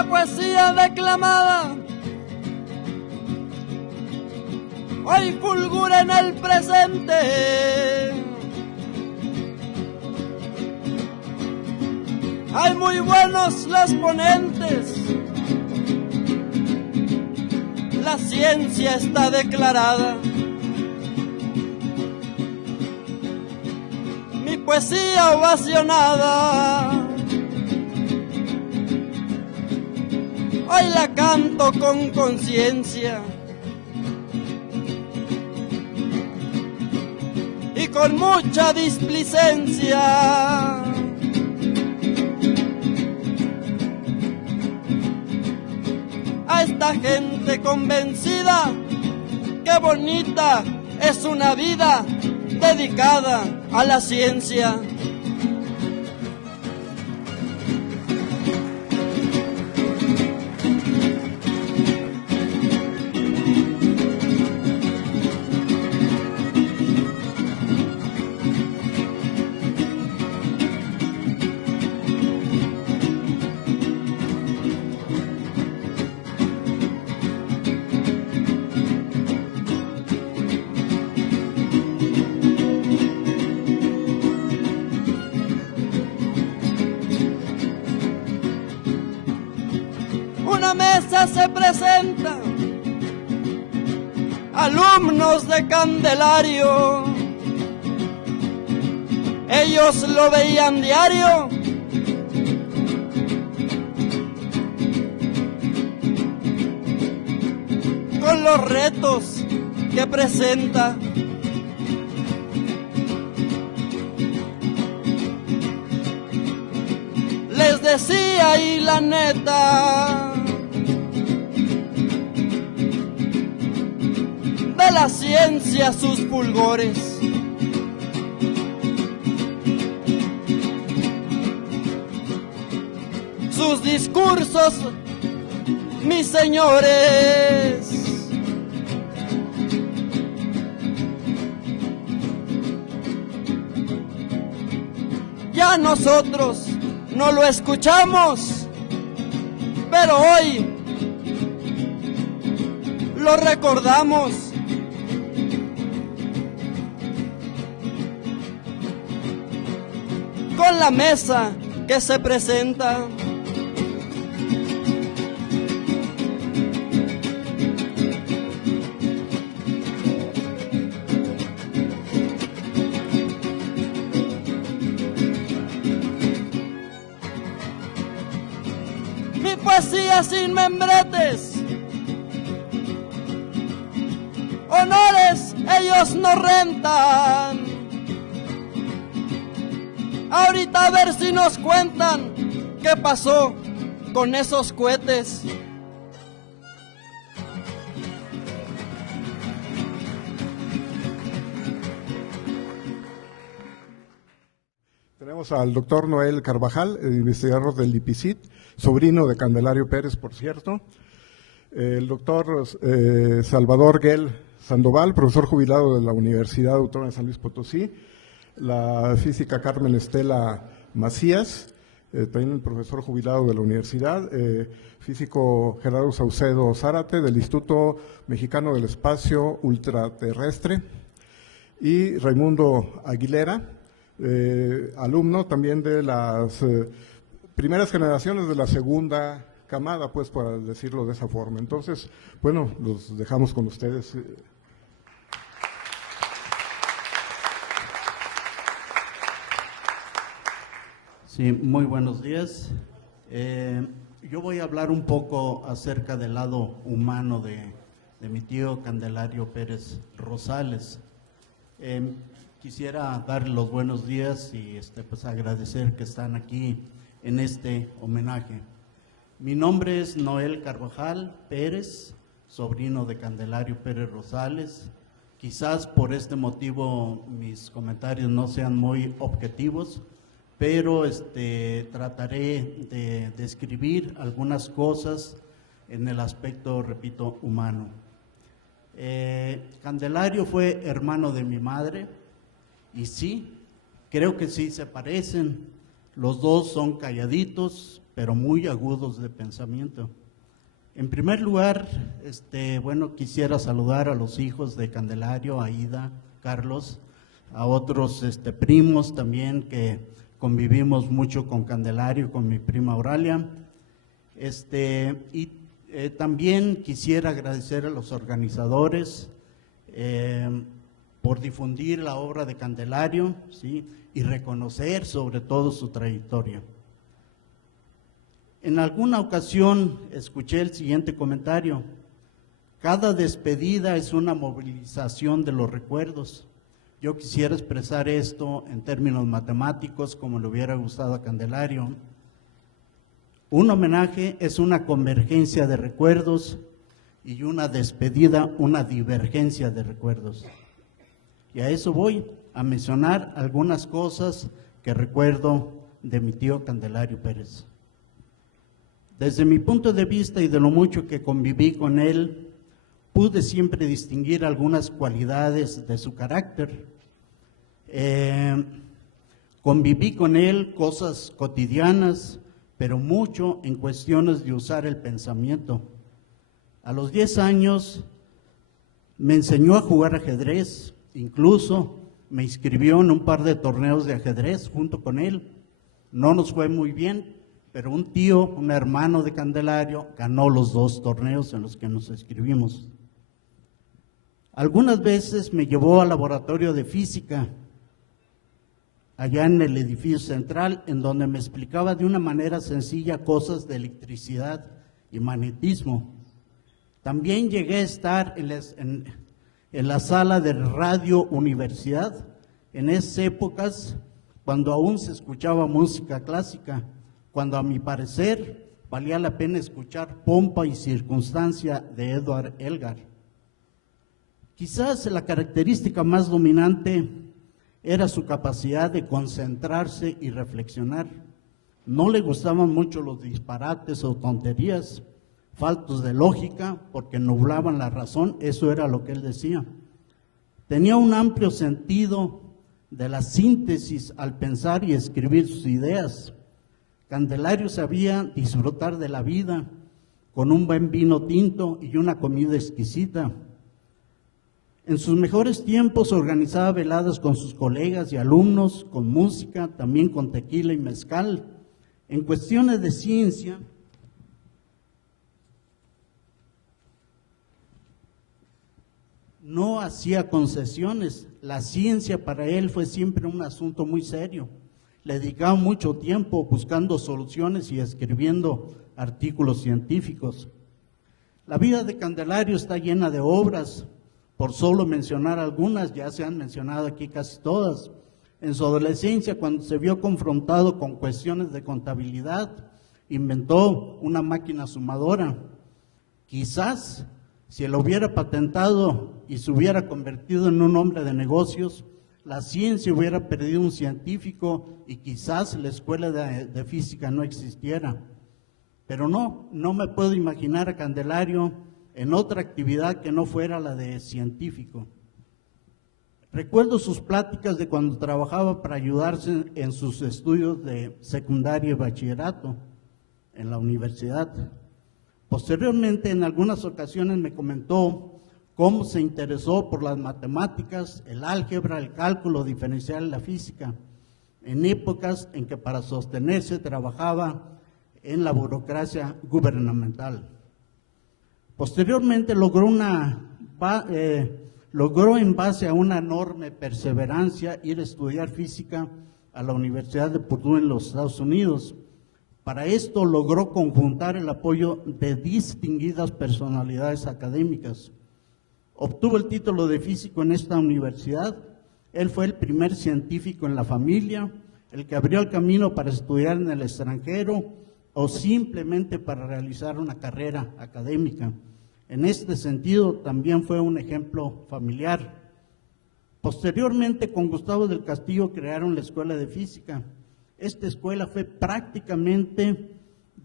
la poesía declamada hoy fulgura en el presente. Hay muy buenos los ponentes, la ciencia está declarada. Mi poesía ovacionada, hoy la canto con conciencia y con mucha displicencia. A esta gente convencida, qué bonita es una vida dedicada a la ciencia. Una mesa se presenta, alumnos de Candelario, ellos lo veían diario, con los retos que presenta. Les decía y la neta, de la ciencia sus fulgores. Sus discursos, mis señores, ya nosotros no lo escuchamos, pero hoy lo recordamos. Con la mesa que se presenta. Mi poesía sin membretes, honores ellos no rentan. Ahorita a ver si nos cuentan qué pasó con esos cohetes. Tenemos al doctor Noel Carvajal, investigador del IPICIT, sobrino de Candelario Pérez, por cierto. El doctor Salvador Guel Sandoval, profesor jubilado de la Universidad Autónoma de San Luis Potosí. La física Carmen Estela Macías, también el profesor jubilado de la universidad. Físico Gerardo Saucedo Zárate, del Instituto Mexicano del Espacio Ultraterrestre. Y Raimundo Aguilera, alumno también de las primeras generaciones de la segunda camada, pues, para decirlo de esa forma. Entonces, bueno, los dejamos con ustedes. Sí, muy buenos días. Yo voy a hablar un poco acerca del lado humano de mi tío Candelario Pérez Rosales. Quisiera darle los buenos días y pues agradecer que están aquí en este homenaje. Mi nombre es Noel Carvajal Pérez, sobrino de Candelario Pérez Rosales. Quizás por este motivo mis comentarios no sean muy objetivos, pero trataré de describir algunas cosas en el aspecto, repito, humano. Candelario fue hermano de mi madre, y sí, creo que sí se parecen. Los dos son calladitos, pero muy agudos de pensamiento. En primer lugar, bueno, quisiera saludar a los hijos de Candelario, Aida, Carlos, a otros primos también que convivimos mucho con Candelario, con mi prima Auralia. También quisiera agradecer a los organizadores por difundir la obra de Candelario, ¿sí? Y reconocer sobre todo su trayectoria. En alguna ocasión escuché el siguiente comentario: cada despedida es una movilización de los recuerdos. Yo quisiera expresar esto en términos matemáticos, como le hubiera gustado a Candelario. Un homenaje es una convergencia de recuerdos y una despedida, una divergencia de recuerdos. Y a eso voy, a mencionar algunas cosas que recuerdo de mi tío Candelario Pérez. Desde mi punto de vista y de lo mucho que conviví con él, pude siempre distinguir algunas cualidades de su carácter. Conviví con él cosas cotidianas, pero mucho en cuestiones de usar el pensamiento. A los 10 años me enseñó a jugar ajedrez, incluso me inscribió en un par de torneos de ajedrez junto con él. No nos fue muy bien, pero un tío, un hermano de Candelario, ganó los 2 torneos en los que nos inscribimos. Algunas veces me llevó al laboratorio de física, allá en el edificio central, en donde me explicaba de una manera sencilla cosas de electricidad y magnetismo. También llegué a estar en la sala de Radio Universidad, en esas épocas cuando aún se escuchaba música clásica, cuando a mi parecer valía la pena escuchar Pompa y Circunstancia de Edward Elgar. Quizás la característica más dominante era su capacidad de concentrarse y reflexionar. No le gustaban mucho los disparates o tonterías, faltos de lógica, porque nublaban la razón, eso era lo que él decía. Tenía un amplio sentido de la síntesis al pensar y escribir sus ideas. Candelario sabía disfrutar de la vida con un buen vino tinto y una comida exquisita. En sus mejores tiempos organizaba veladas con sus colegas y alumnos, con música, también con tequila y mezcal. En cuestiones de ciencia, no hacía concesiones. La ciencia para él fue siempre un asunto muy serio. Le dedicaba mucho tiempo buscando soluciones y escribiendo artículos científicos. La vida de Candelario está llena de obras. Por solo mencionar algunas, ya se han mencionado aquí casi todas. En su adolescencia, cuando se vio confrontado con cuestiones de contabilidad, inventó una máquina sumadora. Quizás, si lo hubiera patentado y se hubiera convertido en un hombre de negocios, la ciencia hubiera perdido un científico y quizás la escuela de física no existiera. Pero no me puedo imaginar a Candelario en otra actividad que no fuera la de científico. Recuerdo sus pláticas de cuando trabajaba para ayudarse en sus estudios de secundaria y bachillerato en la universidad. Posteriormente, en algunas ocasiones me comentó cómo se interesó por las matemáticas, el álgebra, el cálculo diferencial y la física, en épocas en que para sostenerse trabajaba en la burocracia gubernamental. Posteriormente logró en base a una enorme perseverancia ir a estudiar física a la Universidad de Purdue en los Estados Unidos. Para esto logró conjuntar el apoyo de distinguidas personalidades académicas. Obtuvo el título de físico en esta universidad. Él fue el primer científico en la familia, el que abrió el camino para estudiar en el extranjero o simplemente para realizar una carrera académica. En este sentido, también fue un ejemplo familiar. Posteriormente, con Gustavo del Castillo, crearon la Escuela de Física. Esta escuela fue prácticamente,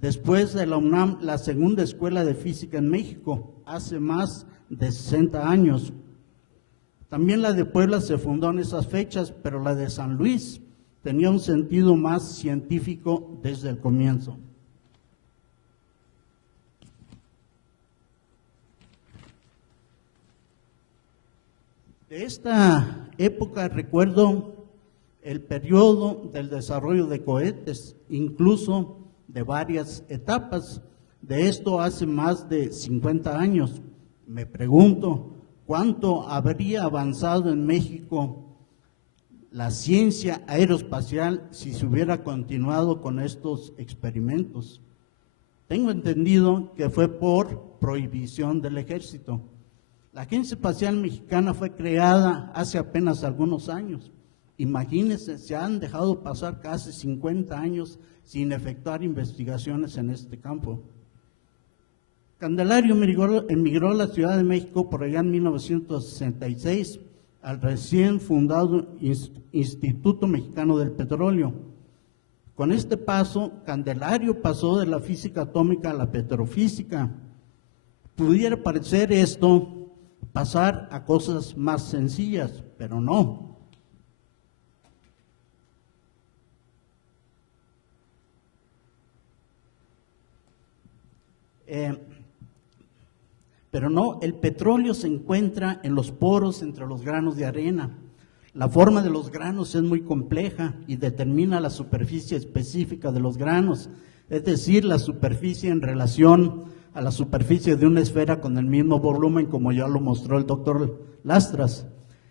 después de la UNAM, la segunda escuela de física en México, hace más de 60 años. También la de Puebla se fundó en esas fechas, pero la de San Luis tenía un sentido más científico desde el comienzo. De esta época recuerdo el periodo del desarrollo de cohetes, incluso de varias etapas. De esto hace más de 50 años. Me pregunto, ¿cuánto habría avanzado en México la ciencia aeroespacial si se hubiera continuado con estos experimentos? Tengo entendido que fue por prohibición del ejército. La Agencia Espacial Mexicana fue creada hace apenas algunos años. Imagínense, se han dejado pasar casi 50 años sin efectuar investigaciones en este campo. Candelario emigró a la Ciudad de México por allá en 1966 al recién fundado Instituto Mexicano del Petróleo. Con este paso, Candelario pasó de la física atómica a la petrofísica. Pudiera parecer esto pasar a cosas más sencillas, pero no. Pero no, el petróleo se encuentra en los poros entre los granos de arena. La forma de los granos es muy compleja y determina la superficie específica de los granos, es decir, la superficie en relación a la superficie de una esfera con el mismo volumen, como ya lo mostró el doctor Lastras.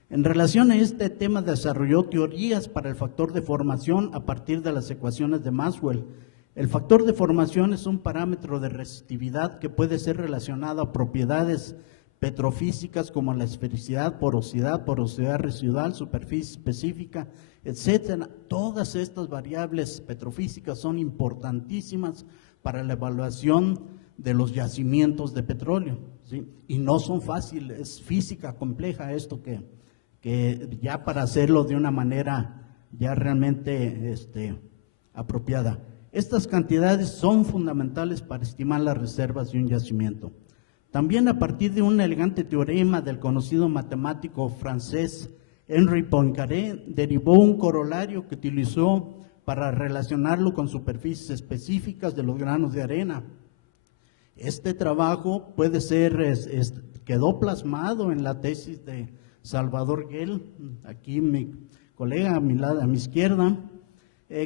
En relación a este tema, desarrolló teorías para el factor de formación a partir de las ecuaciones de Maxwell. El factor de formación es un parámetro de resistividad que puede ser relacionado a propiedades petrofísicas como la esfericidad, porosidad residual, superficie específica, etcétera. Todas estas variables petrofísicas son importantísimas para la evaluación de los yacimientos de petróleo, ¿sí? Y no son fáciles, es física compleja esto que ya para hacerlo de una manera ya realmente apropiada. Estas cantidades son fundamentales para estimar las reservas de un yacimiento. También a partir de un elegante teorema del conocido matemático francés Henri Poincaré, derivó un corolario que utilizó para relacionarlo con superficies específicas de los granos de arena. Este trabajo puede ser, quedó plasmado en la tesis de Salvador Gell, aquí mi colega a mi izquierda.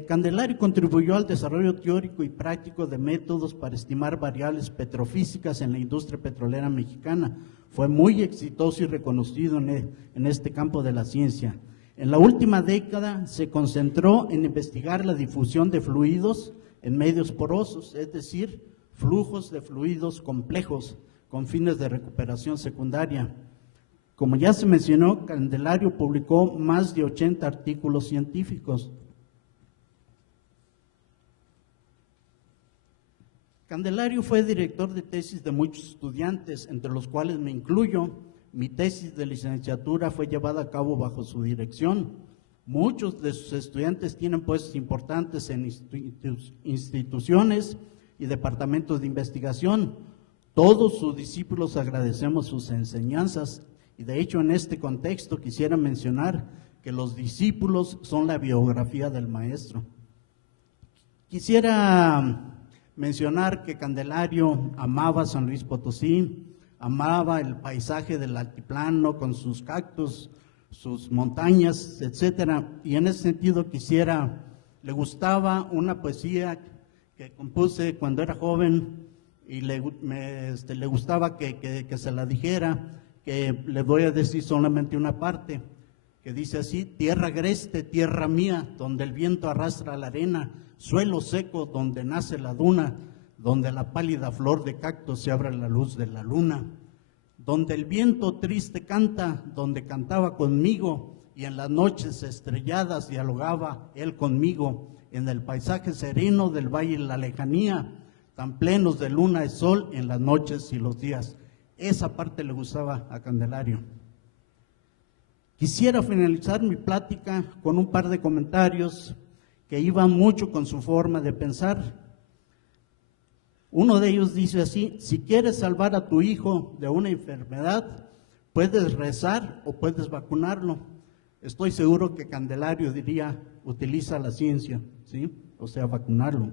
Candelario contribuyó al desarrollo teórico y práctico de métodos para estimar variables petrofísicas en la industria petrolera mexicana. Fue muy exitoso y reconocido en este campo de la ciencia. En la última década se concentró en investigar la difusión de fluidos en medios porosos, es decir, flujos de fluidos complejos con fines de recuperación secundaria. Como ya se mencionó, Candelario publicó más de 80 artículos científicos. Candelario fue director de tesis de muchos estudiantes, entre los cuales me incluyo. Mi tesis de licenciatura fue llevada a cabo bajo su dirección. Muchos de sus estudiantes tienen puestos importantes en instituciones y departamentos de investigación. Todos sus discípulos agradecemos sus enseñanzas y de hecho en este contexto quisiera mencionar que los discípulos son la biografía del maestro. Quisiera mencionar que Candelario amaba San Luis Potosí, amaba el paisaje del altiplano con sus cactus, sus montañas, etcétera, y en ese sentido le gustaba una poesía que compuse cuando era joven y le gustaba que se la dijera, que le voy a decir solamente una parte, que dice así: tierra agreste, tierra mía, donde el viento arrastra la arena, suelo seco donde nace la duna, donde la pálida flor de cacto se abre a la luz de la luna, donde el viento triste canta, donde cantaba conmigo y en las noches estrelladas dialogaba él conmigo, en el paisaje sereno del valle y la lejanía, tan plenos de luna y sol en las noches y los días. Esa parte le gustaba a Candelario. Quisiera finalizar mi plática con un par de comentarios que iban mucho con su forma de pensar. Uno de ellos dice así: si quieres salvar a tu hijo de una enfermedad, puedes rezar o puedes vacunarlo. Estoy seguro que Candelario diría: utiliza la ciencia, ¿sí? O sea, vacunarlo.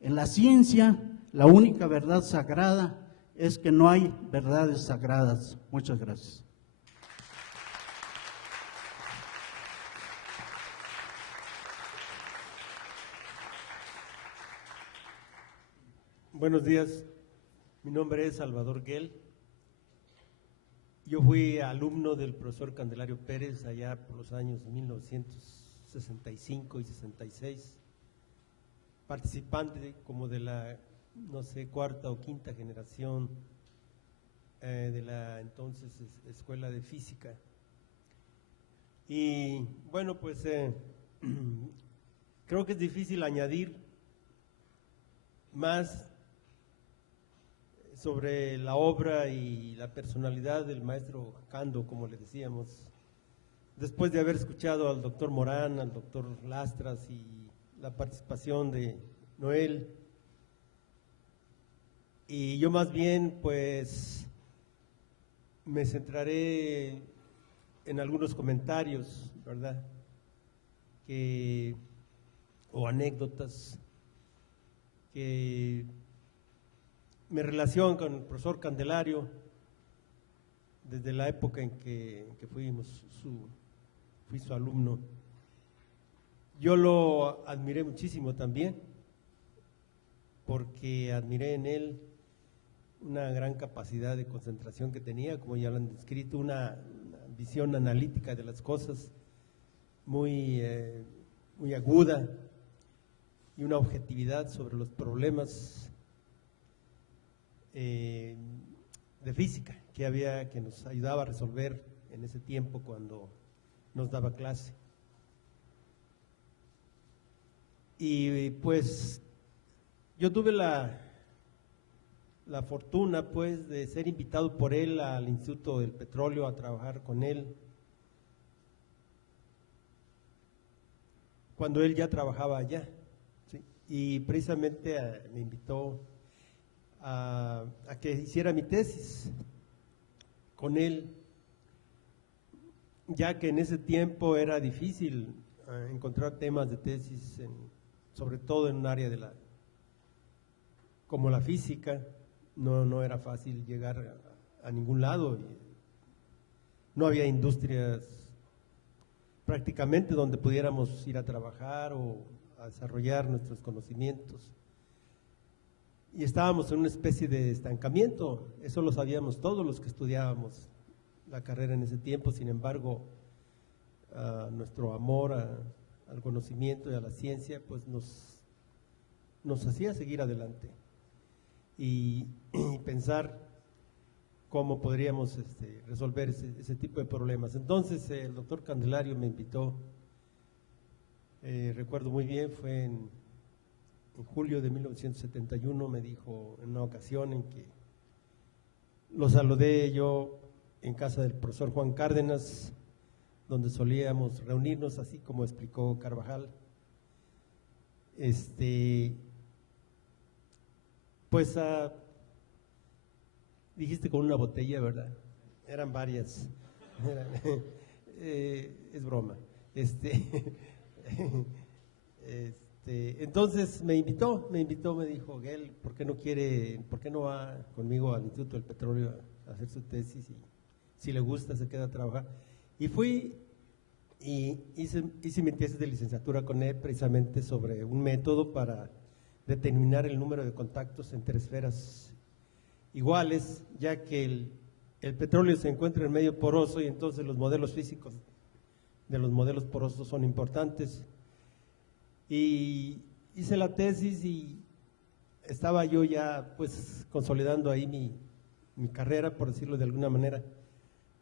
En la ciencia, la única verdad sagrada es que no hay verdades sagradas. Muchas gracias. Buenos días, mi nombre es Salvador Gell. Yo fui alumno del profesor Candelario Pérez allá por los años 1965 y 66, participante como de la, no sé, cuarta o quinta generación de la entonces Escuela de Física. Y bueno, pues creo que es difícil añadir más sobre la obra y la personalidad del maestro Cando, como le decíamos, después de haber escuchado al doctor Morán, al doctor Lastras y la participación de Noel. Y yo más bien pues me centraré en algunos comentarios, ¿verdad?, o anécdotas que me relacionan con el profesor Candelario desde la época en que fui su alumno. Yo lo admiré muchísimo también, porque admiré en él una gran capacidad de concentración que tenía, como ya lo han descrito, una visión analítica de las cosas muy aguda y una objetividad sobre los problemas de física que nos ayudaba a resolver en ese tiempo cuando nos daba clase. Y pues yo tuve la fortuna pues de ser invitado por él al Instituto del Petróleo a trabajar con él cuando él ya trabajaba allá, ¿sí? Y precisamente me invitó a que hiciera mi tesis con él, ya que en ese tiempo era difícil encontrar temas de tesis, sobre todo en un área como la física. No era fácil llegar a ningún lado, no había industrias prácticamente donde pudiéramos ir a trabajar o a desarrollar nuestros conocimientos. Y estábamos en una especie de estancamiento, eso lo sabíamos todos los que estudiábamos la carrera en ese tiempo. Sin embargo, nuestro amor al conocimiento y a la ciencia pues nos hacía seguir adelante y pensar cómo podríamos resolver ese tipo de problemas. Entonces el doctor Candelario me invitó, recuerdo muy bien, fue en julio de 1971, me dijo en una ocasión en que lo saludé yo en casa del profesor Juan Cárdenas, donde solíamos reunirnos, así como explicó Carvajal. Pues dijiste con una botella, ¿verdad? Eran varias. Es broma. Entonces me invitó, me dijo, Gell, ¿por qué no va conmigo al Instituto del Petróleo a hacer su tesis? Y si le gusta, se queda a trabajar. Y fui y hice mi tesis de licenciatura con él, precisamente sobre un método para determinar el número de contactos entre esferas iguales, ya que el petróleo se encuentra en medio poroso y entonces los modelos físicos de los modelos porosos son importantes. Y hice la tesis y estaba yo ya pues consolidando ahí mi carrera, por decirlo de alguna manera.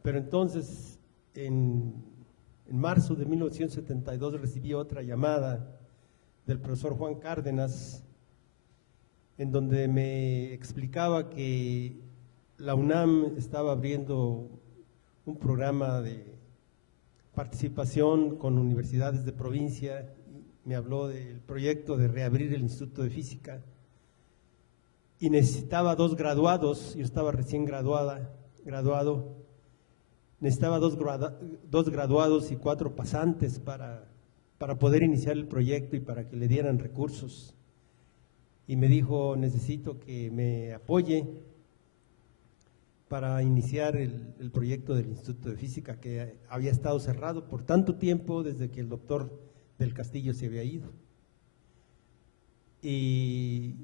Pero entonces en marzo de 1972 recibí otra llamada del profesor Juan Cárdenas, en donde me explicaba que la UNAM estaba abriendo un programa de participación con universidades de provincia. Me habló del proyecto de reabrir el Instituto de Física y necesitaba 2 graduados. Yo estaba recién graduado, necesitaba 2 graduados y 4 pasantes para poder iniciar el proyecto y para que le dieran recursos. Y me dijo, necesito que me apoye para iniciar el proyecto del Instituto de Física, que había estado cerrado por tanto tiempo desde que el doctor del Castillo se había ido. Y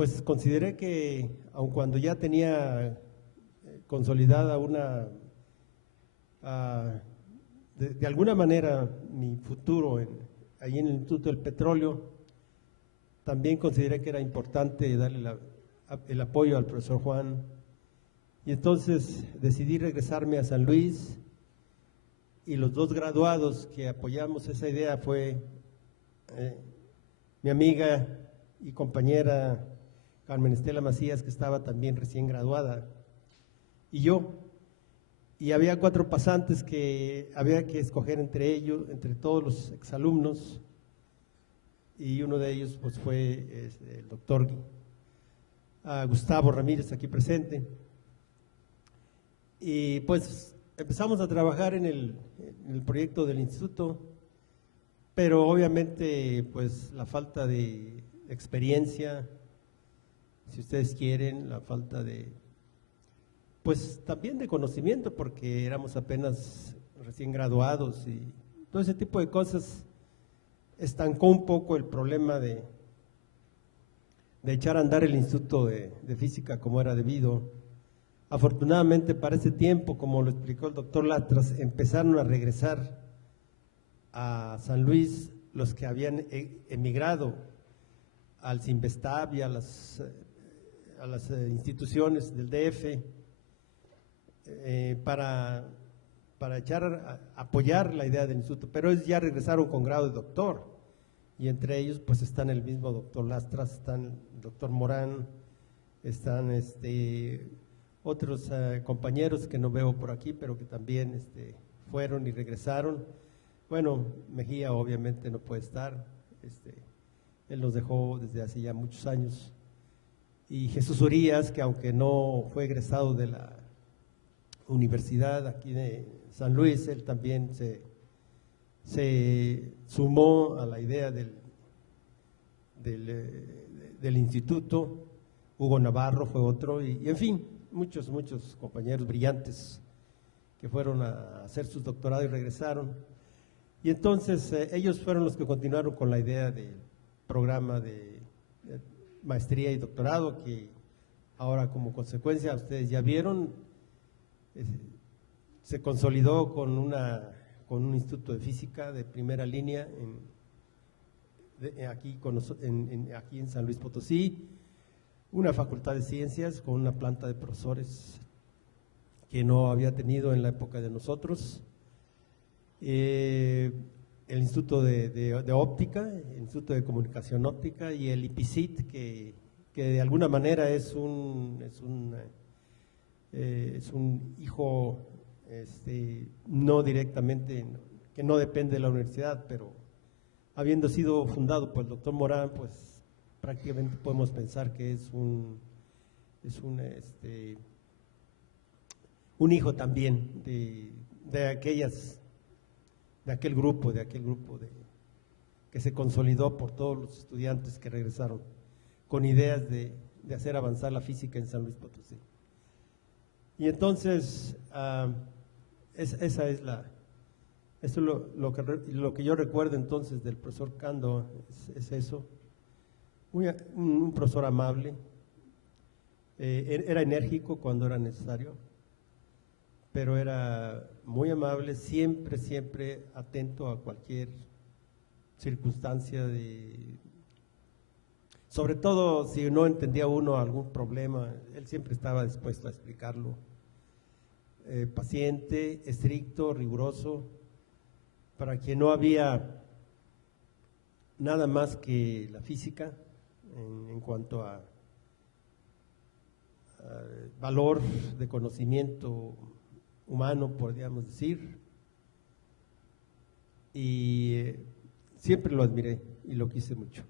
pues consideré que, aun cuando ya tenía consolidada de alguna manera mi futuro ahí en el Instituto del Petróleo, también consideré que era importante darle el apoyo al profesor Juan, y entonces decidí regresarme a San Luis, y los dos graduados que apoyamos esa idea fue mi amiga y compañera Carmen Estela Macías, que estaba también recién graduada, y yo. Y había 4 pasantes que había que escoger entre ellos, entre todos los exalumnos, y uno de ellos pues fue el doctor Gustavo Ramírez, aquí presente. Y pues empezamos a trabajar en el proyecto del instituto, pero obviamente pues la falta de experiencia, si ustedes quieren, la falta de, pues también de conocimiento, porque éramos apenas recién graduados y todo ese tipo de cosas, estancó un poco el problema de echar a andar el Instituto de Física como era debido. Afortunadamente para ese tiempo, como lo explicó el doctor Latras, empezaron a regresar a San Luis los que habían emigrado al Cinvestav y a las instituciones del DF, para apoyar la idea del instituto, pero ellos ya regresaron con grado de doctor, y entre ellos pues están el mismo doctor Lastras, están el doctor Morán, están otros compañeros que no veo por aquí, pero que también fueron y regresaron. Bueno, Mejía obviamente no puede estar, él nos dejó desde hace ya muchos años, y Jesús Urías, que aunque no fue egresado de la universidad aquí de San Luis, él también se sumó a la idea del instituto. Hugo Navarro fue otro, y en fin, muchos compañeros brillantes que fueron a hacer sus doctorados y regresaron. Y entonces ellos fueron los que continuaron con la idea del programa de maestría y doctorado, que ahora como consecuencia ustedes ya vieron, se consolidó con un instituto de física de primera línea aquí en San Luis Potosí, una facultad de ciencias con una planta de profesores que no había tenido en la época de nosotros, el Instituto de Óptica, el Instituto de Comunicación Óptica, y el IPICIT, que de alguna manera es un hijo no directamente, que no depende de la universidad, pero habiendo sido fundado por el doctor Morán, pues prácticamente podemos pensar que es un hijo también de aquel grupo que se consolidó por todos los estudiantes que regresaron con ideas de hacer avanzar la física en San Luis Potosí. Y entonces, eso es lo que yo recuerdo entonces del profesor Cando, es eso. Un profesor amable, era enérgico cuando era necesario, pero era muy amable, siempre atento a cualquier circunstancia, sobre todo si no entendía uno algún problema, él siempre estaba dispuesto a explicarlo. Paciente, estricto, riguroso, para quien no había nada más que la física en cuanto a valor de conocimiento humano, podríamos decir, y siempre lo admiré y lo quise mucho.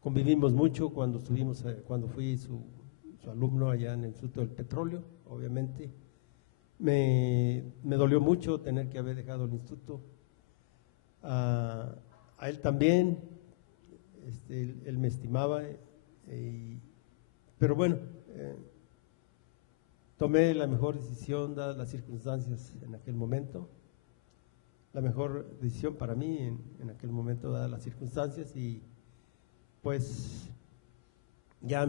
Convivimos mucho cuando fui su alumno allá en el Instituto del Petróleo, obviamente. Me dolió mucho tener que haber dejado el instituto. A él también, él me estimaba, pero bueno, tomé la mejor decisión dadas las circunstancias en aquel momento, la mejor decisión para mí en aquel momento dadas las circunstancias, y pues ya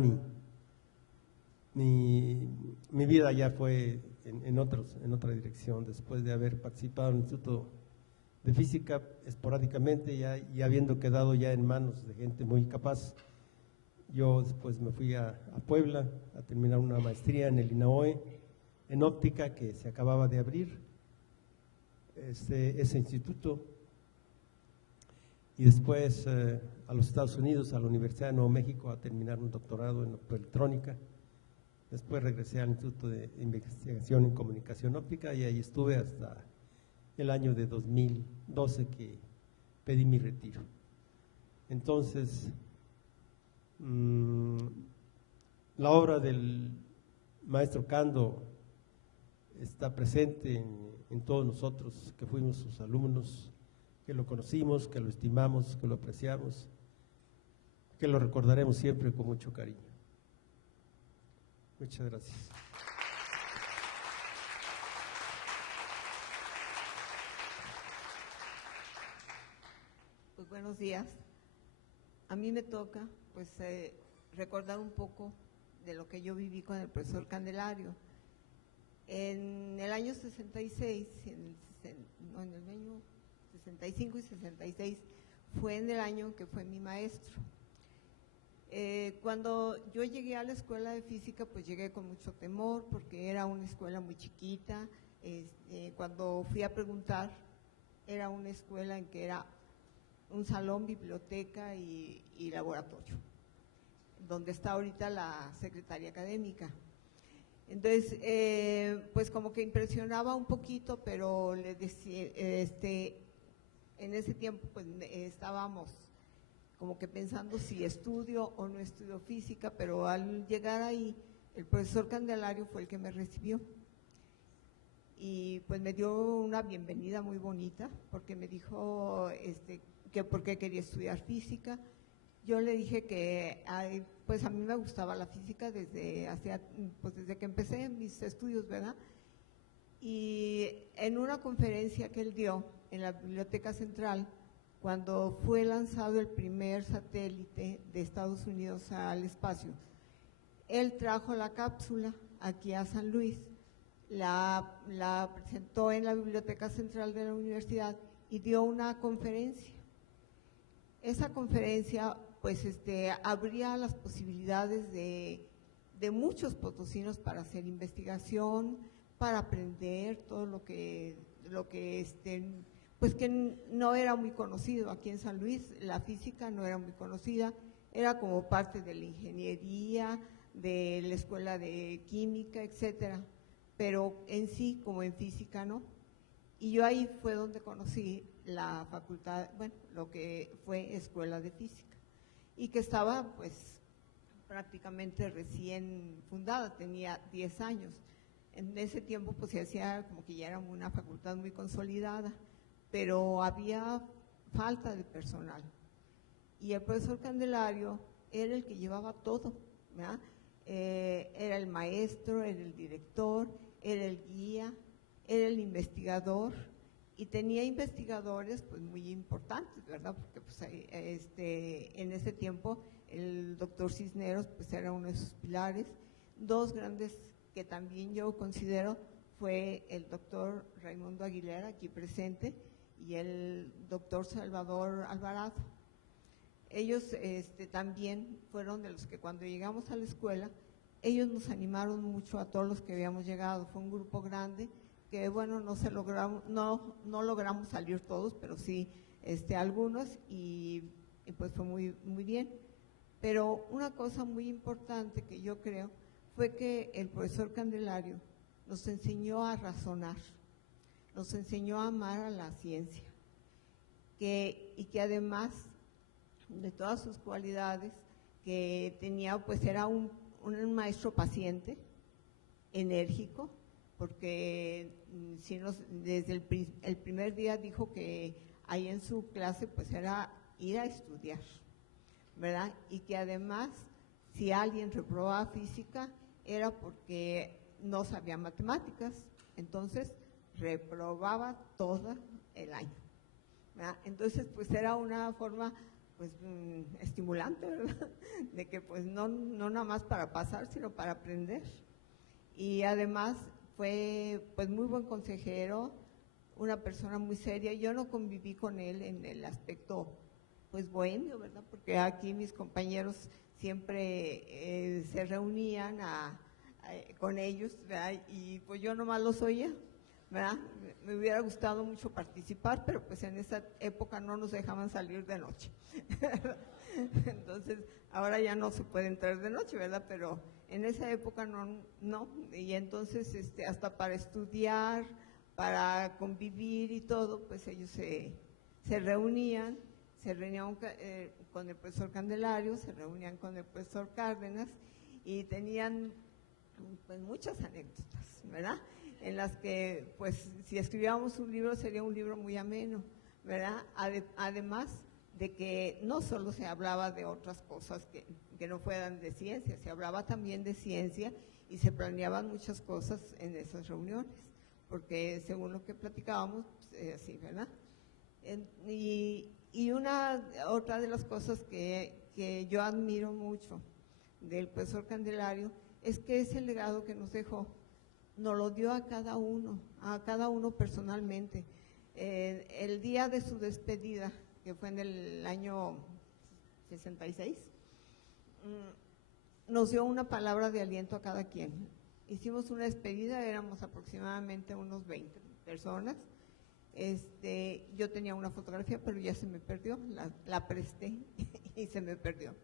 mi vida ya fue en otra dirección, después de haber participado en el Instituto de Física esporádicamente y habiendo quedado ya en manos de gente muy capaz. Yo después me fui a Puebla a terminar una maestría en el INAOE en óptica, que se acababa de abrir ese instituto, y después a los Estados Unidos, a la Universidad de Nuevo México, a terminar un doctorado en optoelectrónica. Después regresé al Instituto de Investigación en Comunicación Óptica y ahí estuve hasta el año de 2012, que pedí mi retiro. Entonces, la obra del maestro Cando está presente en todos nosotros que fuimos sus alumnos, que lo conocimos, que lo estimamos, que lo apreciamos, que lo recordaremos siempre con mucho cariño. Muchas gracias. Pues buenos días. A mí me toca pues recordar un poco de lo que yo viví con el profesor Candelario. En el año 66, en el año 65 y 66, fue en el año que fue mi maestro. Cuando yo llegué a la escuela de física, pues llegué con mucho temor, porque era una escuela muy chiquita. Cuando fui a preguntar, era una escuela en que era un salón, biblioteca y laboratorio, donde está ahorita la secretaría académica. Entonces, pues como que impresionaba un poquito, pero le decía, en ese tiempo pues estábamos como que pensando si estudio o no estudio física, pero al llegar ahí, el profesor Candelario fue el que me recibió y pues me dio una bienvenida muy bonita, porque me dijo que por qué quería estudiar física. Yo le dije que pues a mí me gustaba la física desde que empecé mis estudios, ¿verdad? Y en una conferencia que él dio en la Biblioteca Central, cuando fue lanzado el primer satélite de Estados Unidos al espacio, él trajo la cápsula aquí a San Luis, la presentó en la Biblioteca Central de la universidad y dio una conferencia. Esa conferencia pues abría las posibilidades de muchos potosinos para hacer investigación, para aprender todo lo que pues que no era muy conocido aquí en San Luis. La física no era muy conocida, era como parte de la ingeniería, de la escuela de química, etcétera, pero en sí, como en física, no. Y yo ahí fue donde conocí la facultad, bueno, lo que fue escuela de física, y que estaba pues prácticamente recién fundada, tenía 10 años. En ese tiempo pues se hacía como que ya era una facultad muy consolidada, pero había falta de personal. Y el profesor Candelario era el que llevaba todo, ¿verdad? Era el maestro, era el director, era el guía, era el investigador, y tenía investigadores pues muy importantes, ¿verdad? Porque pues, en ese tiempo el doctor Cisneros pues era uno de sus pilares. Dos grandes que también yo considero fue el doctor Raimundo Aguilera, aquí presente, y el doctor Salvador Alvarado. Ellos también fueron de los que cuando llegamos a la escuela, ellos nos animaron mucho a todos los que habíamos llegado. Fue un grupo grande que bueno, no logramos salir todos, pero sí algunos, y pues fue muy, muy bien. Pero una cosa muy importante que yo creo fue que el profesor Candelario nos enseñó a razonar, nos enseñó a amar a la ciencia, y que además de todas sus cualidades que tenía, pues era un maestro paciente, enérgico, porque desde el primer día dijo que ahí en su clase pues era ir a estudiar, ¿verdad? Y que además si alguien reprobaba física era porque no sabía matemáticas, entonces reprobaba todo el año, ¿verdad? Entonces pues era una forma pues estimulante, ¿verdad? De que pues no nada más para pasar, sino para aprender. Y además fue pues muy buen consejero, una persona muy seria. Yo no conviví con él en el aspecto pues bohemio, ¿verdad? Porque aquí mis compañeros siempre se reunían con ellos, ¿verdad? Y pues yo nomás los oía, ¿verdad? Me hubiera gustado mucho participar, pero pues en esa época no nos dejaban salir de noche. Entonces, ahora ya no se puede entrar de noche, ¿verdad? Pero en esa época no. Y entonces, hasta para estudiar, para convivir y todo, pues ellos se reunían con el profesor Candelario, se reunían con el profesor Cárdenas y tenían pues muchas anécdotas, ¿verdad? En las que, pues, si escribíamos un libro, sería un libro muy ameno, ¿verdad? Además de que no solo se hablaba de otras cosas que no fueran de ciencia, se hablaba también de ciencia y se planeaban muchas cosas en esas reuniones, porque según lo que platicábamos, pues, así, ¿verdad? Y otra de las cosas que yo admiro mucho del profesor Candelario es que ese legado que nos dejó, nos lo dio a cada uno personalmente. El día de su despedida, que fue en el año 66, nos dio una palabra de aliento a cada quien. Hicimos una despedida, éramos aproximadamente unos 20 personas. Yo tenía una fotografía, pero ya se me perdió, la presté y se me perdió.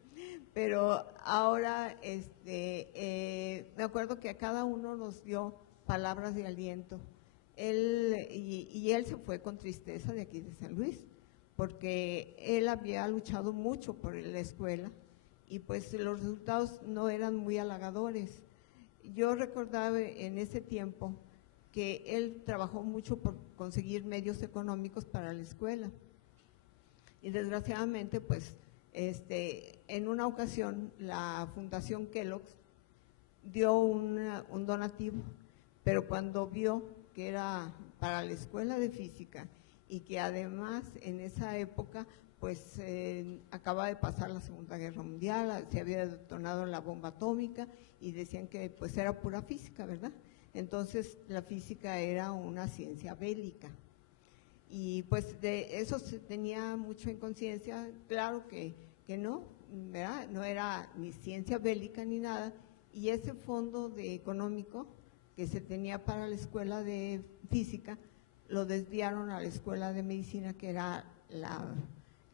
Pero ahora me acuerdo que a cada uno nos dio palabras de aliento. Él se fue con tristeza de aquí de San Luis, porque él había luchado mucho por la escuela y pues los resultados no eran muy halagadores. Yo recordaba en ese tiempo que él trabajó mucho por conseguir medios económicos para la escuela. Y desgraciadamente, pues, en una ocasión, la Fundación Kellogg's dio un donativo, pero cuando vio que era para la escuela de física y que además en esa época, pues, acaba de pasar la Segunda Guerra Mundial, se había detonado la bomba atómica y decían que pues era pura física, ¿verdad? Entonces la física era una ciencia bélica y pues de eso se tenía mucho en conciencia. Claro que no, ¿verdad? No era ni ciencia bélica ni nada, y ese fondo económico que se tenía para la escuela de física lo desviaron a la escuela de medicina, que era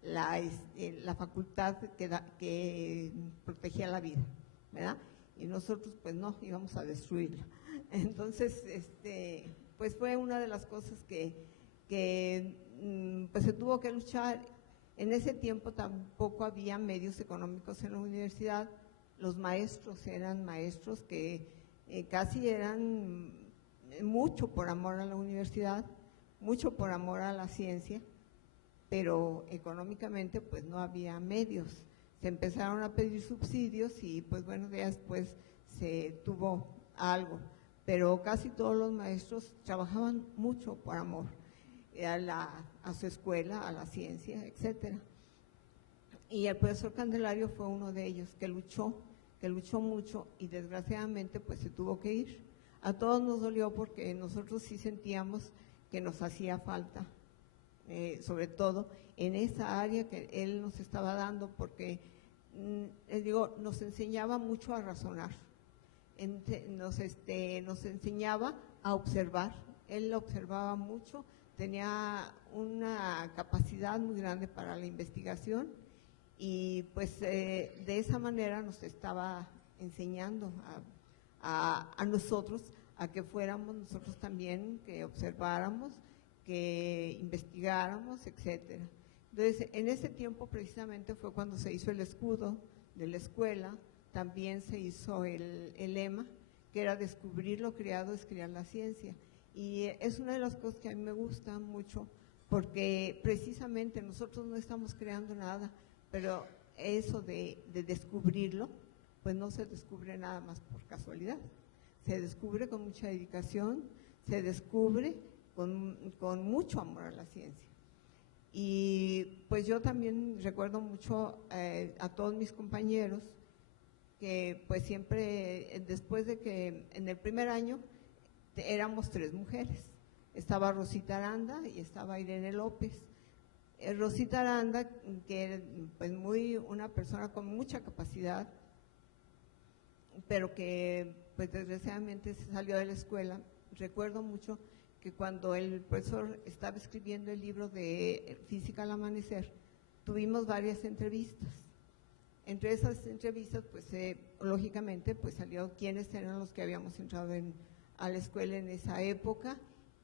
la facultad que protegía la vida, ¿verdad? Y nosotros pues no, íbamos a destruirla. Entonces, pues fue una de las cosas que pues se tuvo que luchar. En ese tiempo tampoco había medios económicos en la universidad. Los maestros eran maestros que casi eran mucho por amor a la universidad, mucho por amor a la ciencia, pero económicamente pues no había medios. Se empezaron a pedir subsidios y pues bueno, ya después se tuvo algo, pero casi todos los maestros trabajaban mucho por amor a su escuela, a la ciencia, etcétera. Y el profesor Candelario fue uno de ellos que luchó mucho y desgraciadamente pues se tuvo que ir. A todos nos dolió porque nosotros sí sentíamos que nos hacía falta, sobre todo en esa área que él nos estaba dando, porque les digo, nos enseñaba mucho a razonar, nos enseñaba a observar. Él observaba mucho, tenía una capacidad muy grande para la investigación y pues de esa manera nos estaba enseñando a nosotros a que fuéramos nosotros también, que observáramos, que investigáramos, etcétera. Entonces, en ese tiempo precisamente fue cuando se hizo el escudo de la escuela, también se hizo el lema, que era descubrir lo creado es crear la ciencia. Y es una de las cosas que a mí me gusta mucho, porque precisamente nosotros no estamos creando nada, pero eso de descubrirlo, pues no se descubre nada más por casualidad. Se descubre con mucha dedicación, se descubre con mucho amor a la ciencia. Y pues yo también recuerdo mucho a todos mis compañeros que pues siempre, después de que en el primer año éramos 3 mujeres. Estaba Rosita Aranda y estaba Irene López. Rosita Aranda, que era pues una persona con mucha capacidad, pero que pues desgraciadamente se salió de la escuela. Recuerdo mucho que cuando el profesor estaba escribiendo el libro de Física al Amanecer, tuvimos varias entrevistas. Entre esas entrevistas, pues lógicamente, pues salió quiénes eran los que habíamos entrado a la escuela en esa época,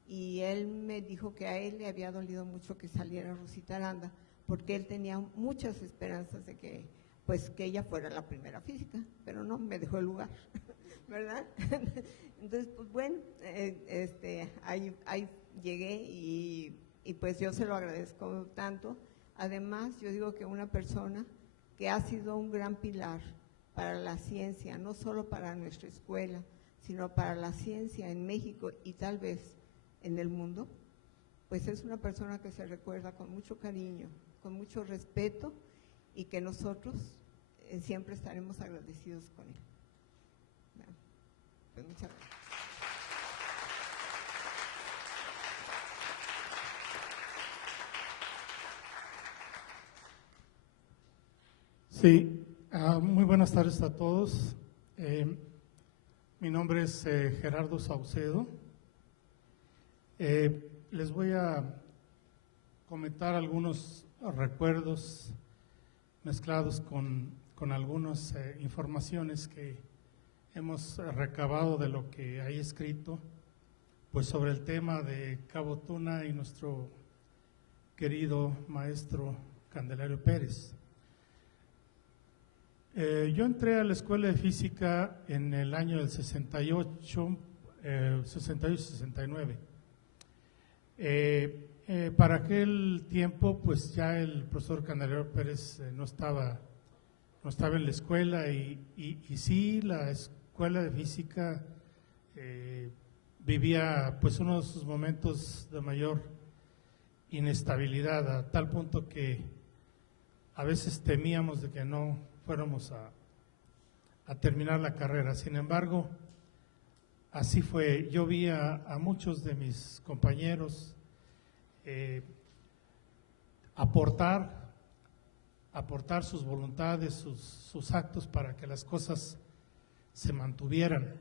y él me dijo que a él le había dolido mucho que saliera Rosita Aranda, porque él tenía muchas esperanzas de que ella fuera la primera física, pero no, me dejó el lugar, ¿verdad? Entonces, pues bueno, ahí llegué y pues yo se lo agradezco tanto. Además, yo digo que una persona que ha sido un gran pilar para la ciencia, no solo para nuestra escuela, sino para la ciencia en México y tal vez en el mundo, pues es una persona que se recuerda con mucho cariño, con mucho respeto, y que nosotros siempre estaremos agradecidos con él. Bueno, pues muchas gracias. Sí, muy buenas tardes a todos. Mi nombre es Gerardo Saucedo. Les voy a comentar algunos recuerdos mezclados con algunas informaciones que hemos recabado de lo que hay escrito, pues sobre el tema de Cabo Tuna y nuestro querido maestro Candelario Pérez. Yo entré a la Escuela de Física en el año del 68-69. Para aquel tiempo, pues ya el profesor Candelario Pérez no estaba en la escuela, y sí, la Escuela de Física vivía pues uno de sus momentos de mayor inestabilidad, a tal punto que a veces temíamos de que no fuéramos a terminar la carrera. Sin embargo, así fue. Yo vi a muchos de mis compañeros aportar sus voluntades, sus actos, para que las cosas se mantuvieran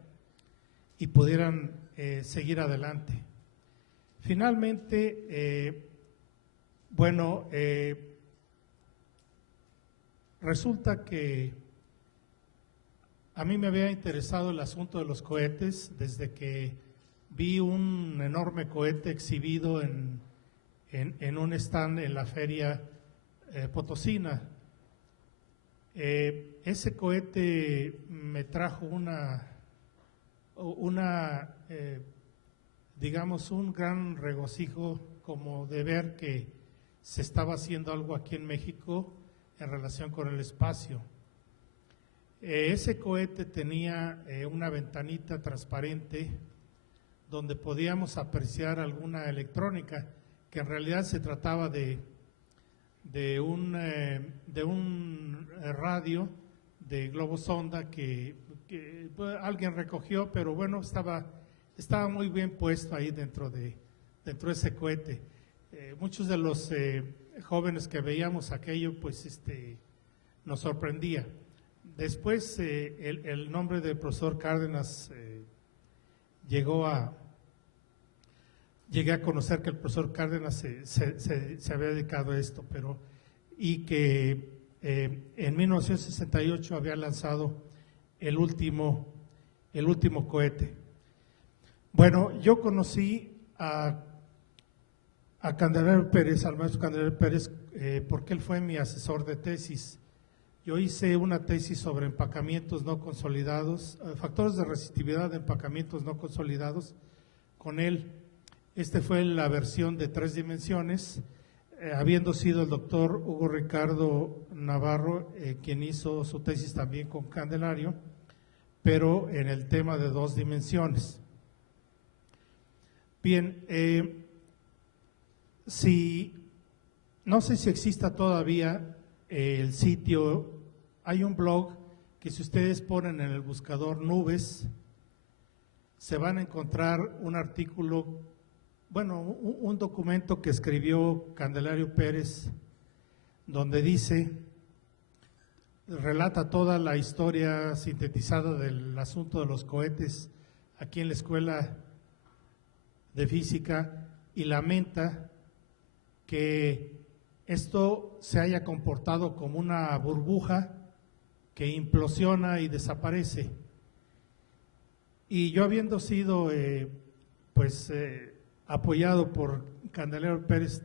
y pudieran seguir adelante. Finalmente, resulta que a mí me había interesado el asunto de los cohetes desde que vi un enorme cohete exhibido en un stand en la feria potosina. Ese cohete me trajo digamos, un gran regocijo, como de ver que se estaba haciendo algo aquí en México en relación con el espacio. Ese cohete tenía una ventanita transparente donde podíamos apreciar alguna electrónica, que en realidad se trataba de un radio de globo sonda que alguien recogió, pero bueno, estaba muy bien puesto ahí dentro de ese cohete. Muchos de los jóvenes que veíamos aquello, pues nos sorprendía. Después el nombre del profesor Cárdenas llegué a conocer que el profesor Cárdenas se había dedicado a esto, y que en 1968 había lanzado el último cohete. Bueno, yo conocí a Candelario Pérez, al maestro Candelario Pérez, porque él fue mi asesor de tesis. Yo hice una tesis sobre empacamientos no consolidados, factores de resistividad de empacamientos no consolidados con él. Fue la versión de 3 dimensiones, habiendo sido el doctor Hugo Ricardo Navarro quien hizo su tesis también con Candelario, pero en el tema de 2 dimensiones. Bien, si no sé si exista todavía el sitio, hay un blog que si ustedes ponen en el buscador nubes, se van a encontrar un artículo, bueno, un documento que escribió Candelario Pérez, donde dice, relata toda la historia sintetizada del asunto de los cohetes aquí en la Escuela de Física y lamenta que esto se haya comportado como una burbuja que implosiona y desaparece. Y yo habiendo sido apoyado por Candelario Pérez,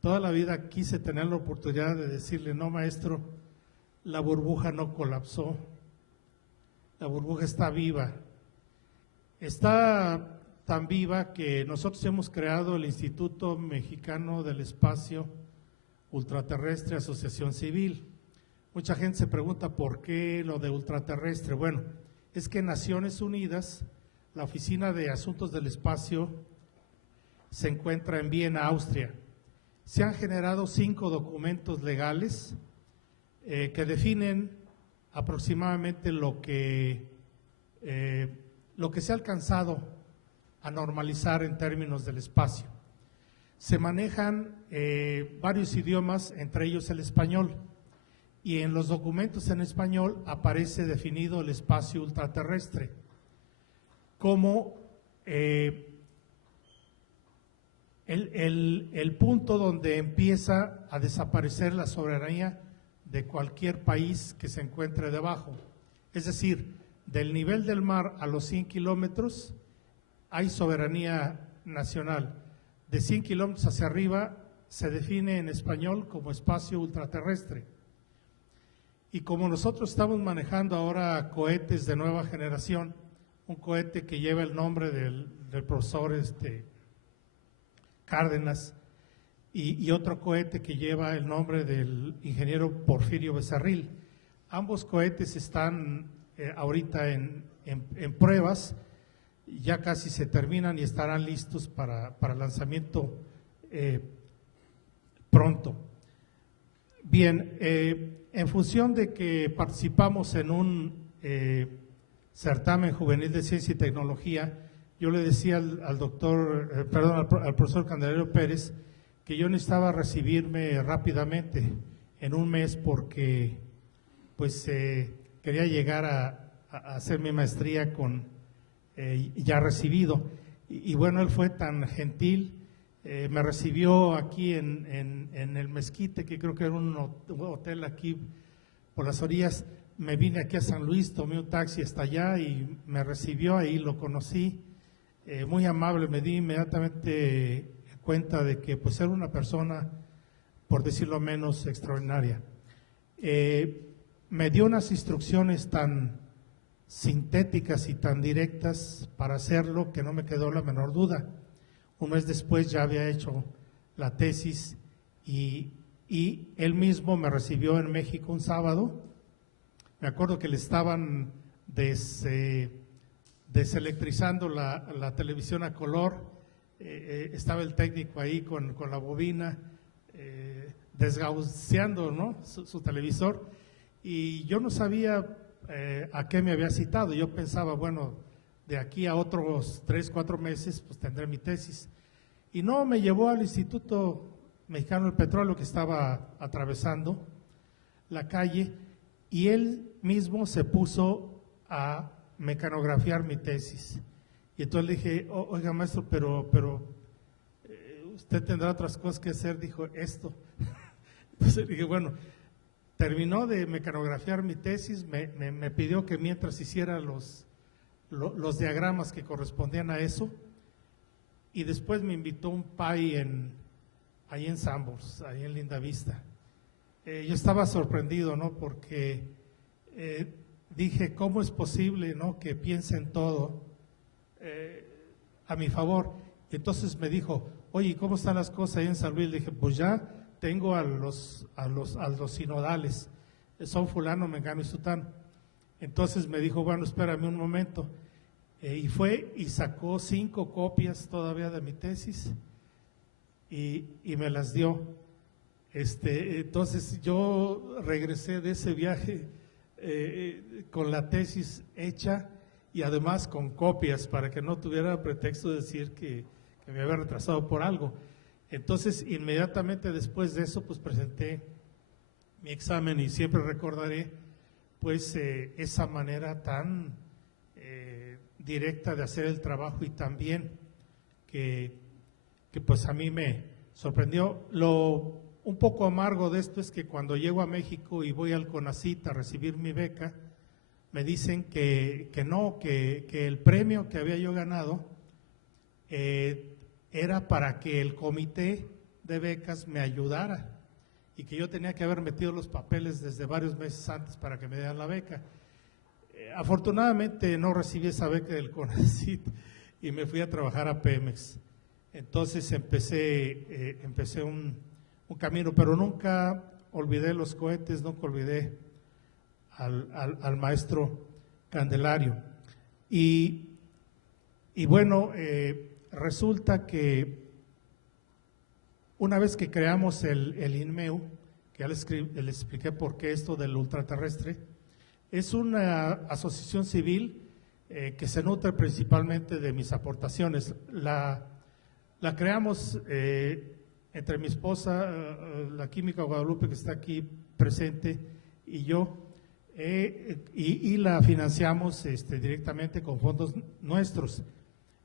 toda la vida quise tener la oportunidad de decirle, no maestro, la burbuja no colapsó, la burbuja está viva. Está tan viva que nosotros hemos creado el Instituto Mexicano del Espacio Ultraterrestre Asociación Civil. Mucha gente se pregunta por qué lo de ultraterrestre. Bueno, es que en Naciones Unidas, la Oficina de Asuntos del Espacio se encuentra en Viena, Austria. Se han generado 5 documentos legales que definen aproximadamente lo que se ha alcanzado a normalizar en términos del espacio. Se manejan varios idiomas, entre ellos el español, y en los documentos en español aparece definido el espacio ultraterrestre como el punto donde empieza a desaparecer la soberanía de cualquier país que se encuentre debajo. Es decir, del nivel del mar a los 100 kilómetros hay soberanía nacional. De 100 kilómetros hacia arriba se define en español como espacio ultraterrestre. Y como nosotros estamos manejando ahora cohetes de nueva generación, un cohete que lleva el nombre del profesor Cárdenas y otro cohete que lleva el nombre del ingeniero Porfirio Becerril. Ambos cohetes están ahorita en pruebas, ya casi se terminan y estarán listos para lanzamiento pronto. Bien, en función de que participamos en un certamen juvenil de ciencia y tecnología, yo le decía al profesor Candelario Pérez que yo necesitaba recibirme rápidamente en un mes porque pues quería llegar a hacer mi maestría con ya recibido. Y bueno, él fue tan gentil, me recibió aquí en el Mezquite, que creo que era un hotel aquí por las orillas. Me vine aquí a San Luis, tomé un taxi hasta allá y me recibió, ahí lo conocí, muy amable. Me di inmediatamente cuenta de que pues era una persona, por decirlo menos, extraordinaria. Me dio unas instrucciones tan sintéticas y tan directas para hacerlo que no me quedó la menor duda. Un mes después ya había hecho la tesis y él mismo me recibió en México un sábado. Me acuerdo que le estaban deselectrizando la televisión a color, estaba el técnico ahí con la bobina, desgauceando, ¿no?, su televisor, y yo no sabía a qué me había citado. Yo pensaba, bueno, de aquí a otros 3, 4 meses pues tendré mi tesis. Y no, me llevó al Instituto Mexicano del Petróleo, que estaba atravesando la calle, y él mismo se puso a mecanografiar mi tesis. Y entonces le dije, oiga maestro, pero usted tendrá otras cosas que hacer. Dijo, esto. Entonces dije, bueno, terminó de mecanografiar mi tesis, me pidió que mientras hiciera los diagramas que correspondían a eso, y después me invitó un pie ahí en Sanborns, ahí en Lindavista. Yo estaba sorprendido, ¿no?, porque dije, ¿cómo es posible, ¿no?, que piensen todo a mi favor? Y entonces me dijo, oye, ¿cómo están las cosas ahí en San Luis? Le dije, pues ya tengo a los sinodales, son fulano, mengano y sutano. Entonces me dijo, bueno, espérame un momento. Y fue y sacó 5 copias todavía de mi tesis y me las dio. Entonces yo regresé de ese viaje con la tesis hecha y además con copias para que no tuviera pretexto de decir que me había retrasado por algo. Entonces inmediatamente después de eso pues presenté mi examen y siempre recordaré pues esa manera tan directa de hacer el trabajo y también que pues a mí me sorprendió. Lo un poco amargo de esto es que cuando llego a México y voy al CONACYT a recibir mi beca, me dicen que el premio que había yo ganado era para que el comité de becas me ayudara y que yo tenía que haber metido los papeles desde varios meses antes para que me dieran la beca. Afortunadamente no recibí esa beca del CONACYT y me fui a trabajar a Pemex. Entonces empecé un camino, pero nunca olvidé los cohetes, nunca olvidé al maestro Candelario. Y bueno, resulta que una vez que creamos el INMEU, que ya les expliqué por qué esto del ultraterrestre, es una asociación civil que se nutre principalmente de mis aportaciones. La creamos entre mi esposa, la química Guadalupe, que está aquí presente, y yo, y la financiamos directamente con fondos nuestros.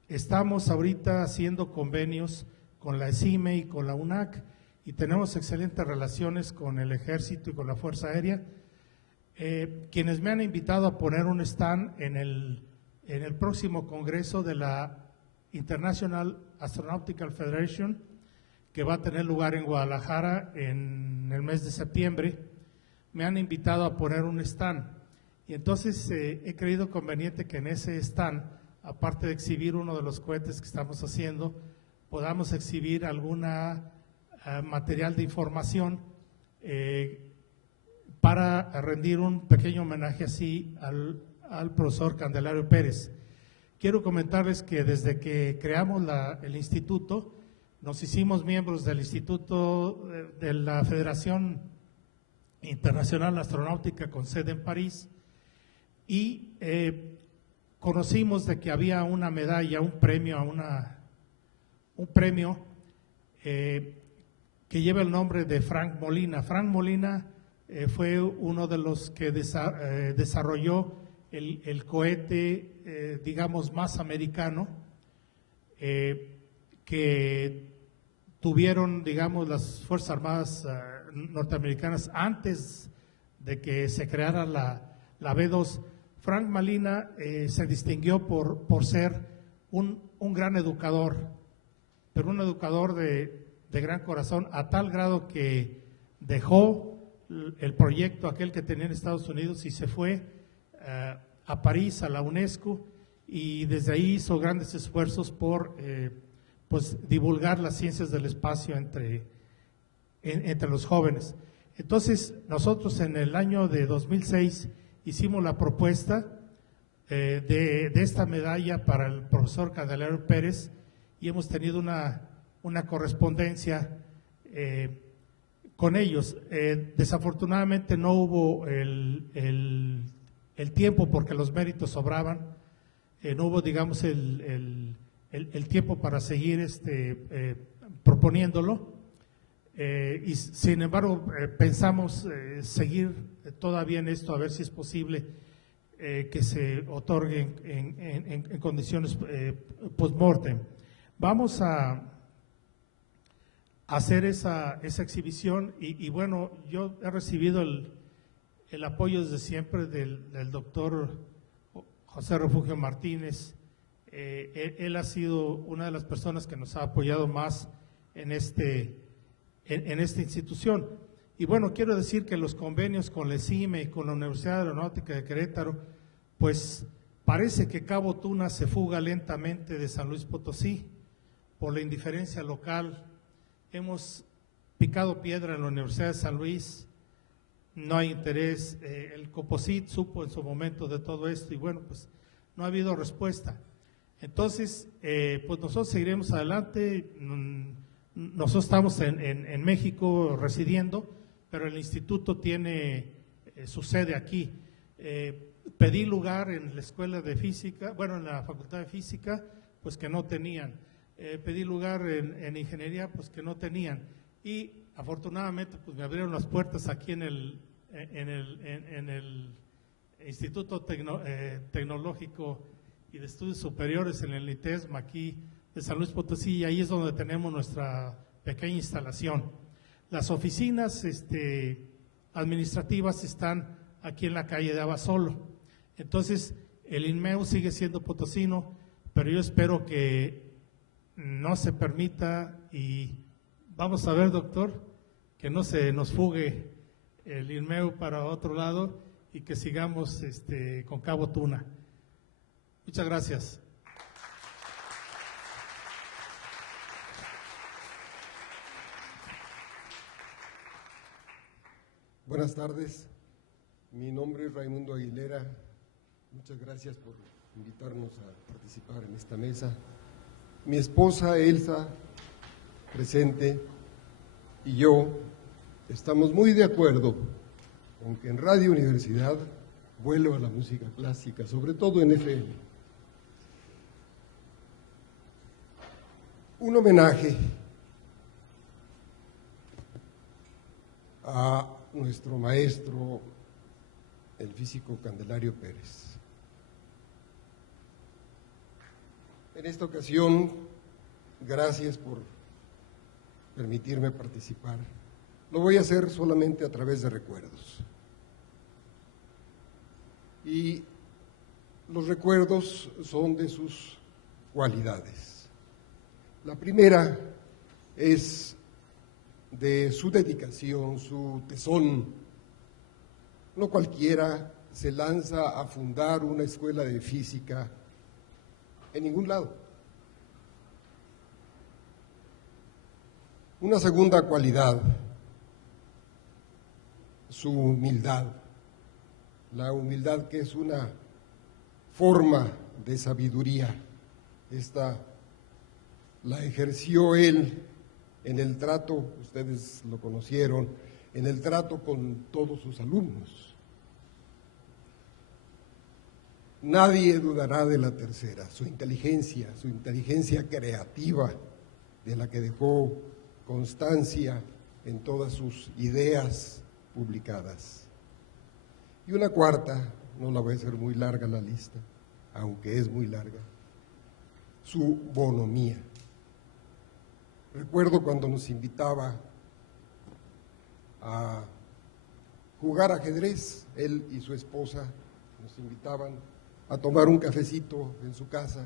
Estamos ahorita haciendo convenios con la ECIME y con la UNAC, y tenemos excelentes relaciones con el Ejército y con la Fuerza Aérea, quienes me han invitado a poner un stand en el próximo congreso de la International Astronautical Federation, que va a tener lugar en Guadalajara en el mes de septiembre. Me han invitado a poner un stand y entonces he creído conveniente que en ese stand, aparte de exhibir uno de los cohetes que estamos haciendo, podamos exhibir alguna material de información para rendir un pequeño homenaje así al profesor Candelario Pérez. Quiero comentarles que desde que creamos el instituto, nos hicimos miembros del Instituto de la Federación Internacional Astronáutica con sede en París y conocimos de que había una medalla, un premio que lleva el nombre de Frank Molina. Frank Molina fue uno de los que desarrolló el cohete, digamos, más americano, que tuvieron, digamos, las Fuerzas Armadas norteamericanas antes de que se creara la B-2. Frank Molina se distinguió por ser un gran educador, pero un educador de gran corazón, a tal grado que dejó el proyecto aquel que tenía en Estados Unidos y se fue a París, a la UNESCO, y desde ahí hizo grandes esfuerzos por pues divulgar las ciencias del espacio entre los jóvenes. Entonces, nosotros en el año de 2006 hicimos la propuesta de esta medalla para el profesor Candelario Pérez y hemos tenido una correspondencia con ellos. Desafortunadamente no hubo el tiempo porque los méritos sobraban, no hubo, digamos, el tiempo para seguir proponiéndolo, y sin embargo pensamos seguir todavía en esto, a ver si es posible que se otorgue en condiciones post-mortem. Vamos a hacer esa exhibición y bueno, yo he recibido el apoyo desde siempre del doctor José Refugio Martínez. Él ha sido una de las personas que nos ha apoyado más en esta institución. Y bueno, quiero decir que los convenios con la ECIME y con la Universidad Aeronáutica de Querétaro, pues parece que Cabo Tuna se fuga lentamente de San Luis Potosí por la indiferencia local. Hemos picado piedra en la Universidad de San Luis, no hay interés. El COPOSIT supo en su momento de todo esto y bueno, pues no ha habido respuesta. Entonces, pues nosotros seguiremos adelante. nosotros estamos en México residiendo, pero el instituto tiene su sede aquí. Pedí lugar en la escuela de física, bueno, en la facultad de física, pues que no tenían. Pedí lugar en ingeniería, pues que no tenían. Y afortunadamente, pues me abrieron las puertas aquí en el Instituto Tecnológico y de Estudios Superiores, en el ITESM, aquí de San Luis Potosí, y ahí es donde tenemos nuestra pequeña instalación. Las oficinas administrativas están aquí en la calle de Abasolo. Entonces, el INMEU sigue siendo potosino, pero yo espero que no se permita, y vamos a ver, doctor, que no se nos fugue el INMEU para otro lado y que sigamos con Cabo Tuna. Muchas gracias. Buenas tardes, mi nombre es Raimundo Aguilera. Muchas gracias por invitarnos a participar en esta mesa. Mi esposa Elsa, presente, y yo estamos muy de acuerdo con que en Radio Universidad vuelva a la música clásica, sobre todo en FM. Un homenaje a nuestro maestro, el físico Candelario Pérez. En esta ocasión, gracias por permitirme participar. Lo voy a hacer solamente a través de recuerdos. Y los recuerdos son de sus cualidades. La primera es de su dedicación, su tesón. No cualquiera se lanza a fundar una escuela de física en ningún lado. Una segunda cualidad, su humildad. La humildad, que es una forma de sabiduría. Esta la ejerció él en el trato, ustedes lo conocieron, en el trato con todos sus alumnos. Nadie dudará de la tercera, su inteligencia creativa, de la que dejó constancia en todas sus ideas publicadas. Y una cuarta, no la voy a hacer muy larga la lista, aunque es muy larga, su bonomía. Recuerdo cuando nos invitaba a jugar ajedrez, él y su esposa nos invitaban a tomar un cafecito en su casa,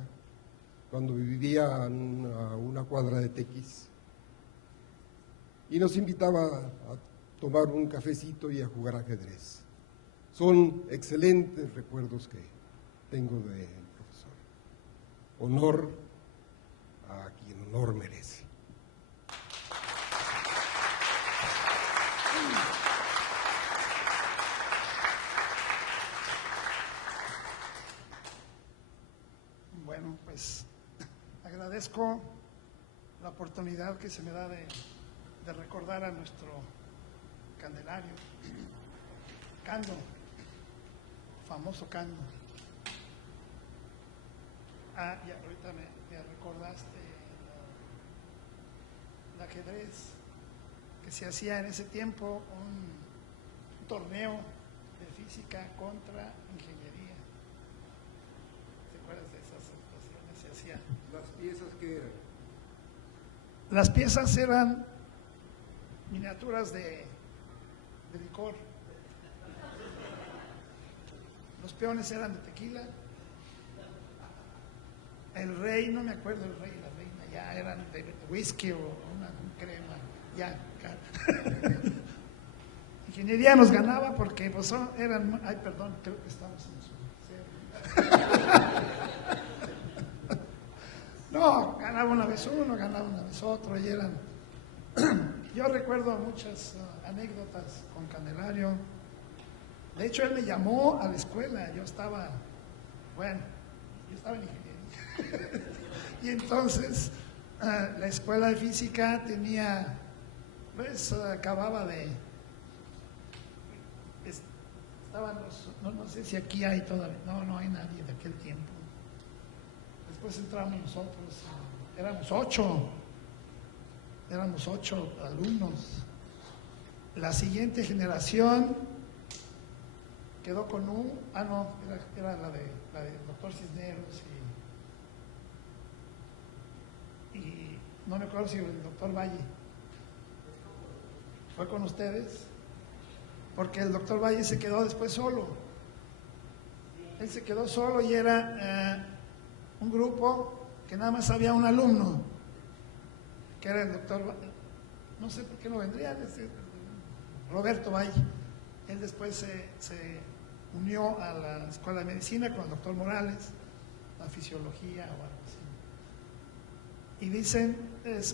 cuando vivía a una cuadra de Tequis, y nos invitaba a tomar un cafecito y a jugar ajedrez. Son excelentes recuerdos que tengo del profesor. Honor a quien honor merece. Bueno, pues agradezco la oportunidad que se me da de recordar a nuestro Candelario, Cando, famoso Cando. Ya ahorita me recordaste el ajedrez que se hacía en ese tiempo, un torneo de física contra ingeniería. ¿Te acuerdas de esas situaciones? Se hacía. ¿Las piezas qué eran? Las piezas eran miniaturas de licor. Los peones eran de tequila. El rey, no me acuerdo, el rey y la reina, ya eran de whisky o una crema, ya. Ingeniería nos ganaba porque pues eran, ay perdón, creo que estamos en su... No, ganaba una vez uno, ganaba una vez otro, y eran... Yo recuerdo muchas anécdotas con Candelario. De hecho, él me llamó a la escuela, yo estaba en ingeniería. Y entonces la escuela de física tenía, pues acababa de, estaban no sé si aquí hay todavía, no hay nadie de aquel tiempo. Después entramos nosotros, éramos 8 alumnos. La siguiente generación quedó con era la del doctor Cisneros y no me acuerdo si el doctor Valle fue con ustedes, porque el doctor Valle se quedó después solo. Él se quedó solo y era un grupo que nada más había un alumno, que era el doctor, no sé por qué no vendría, Roberto Valle. Él después se unió a la Escuela de Medicina con el doctor Morales, la fisiología o algo así. Y dicen,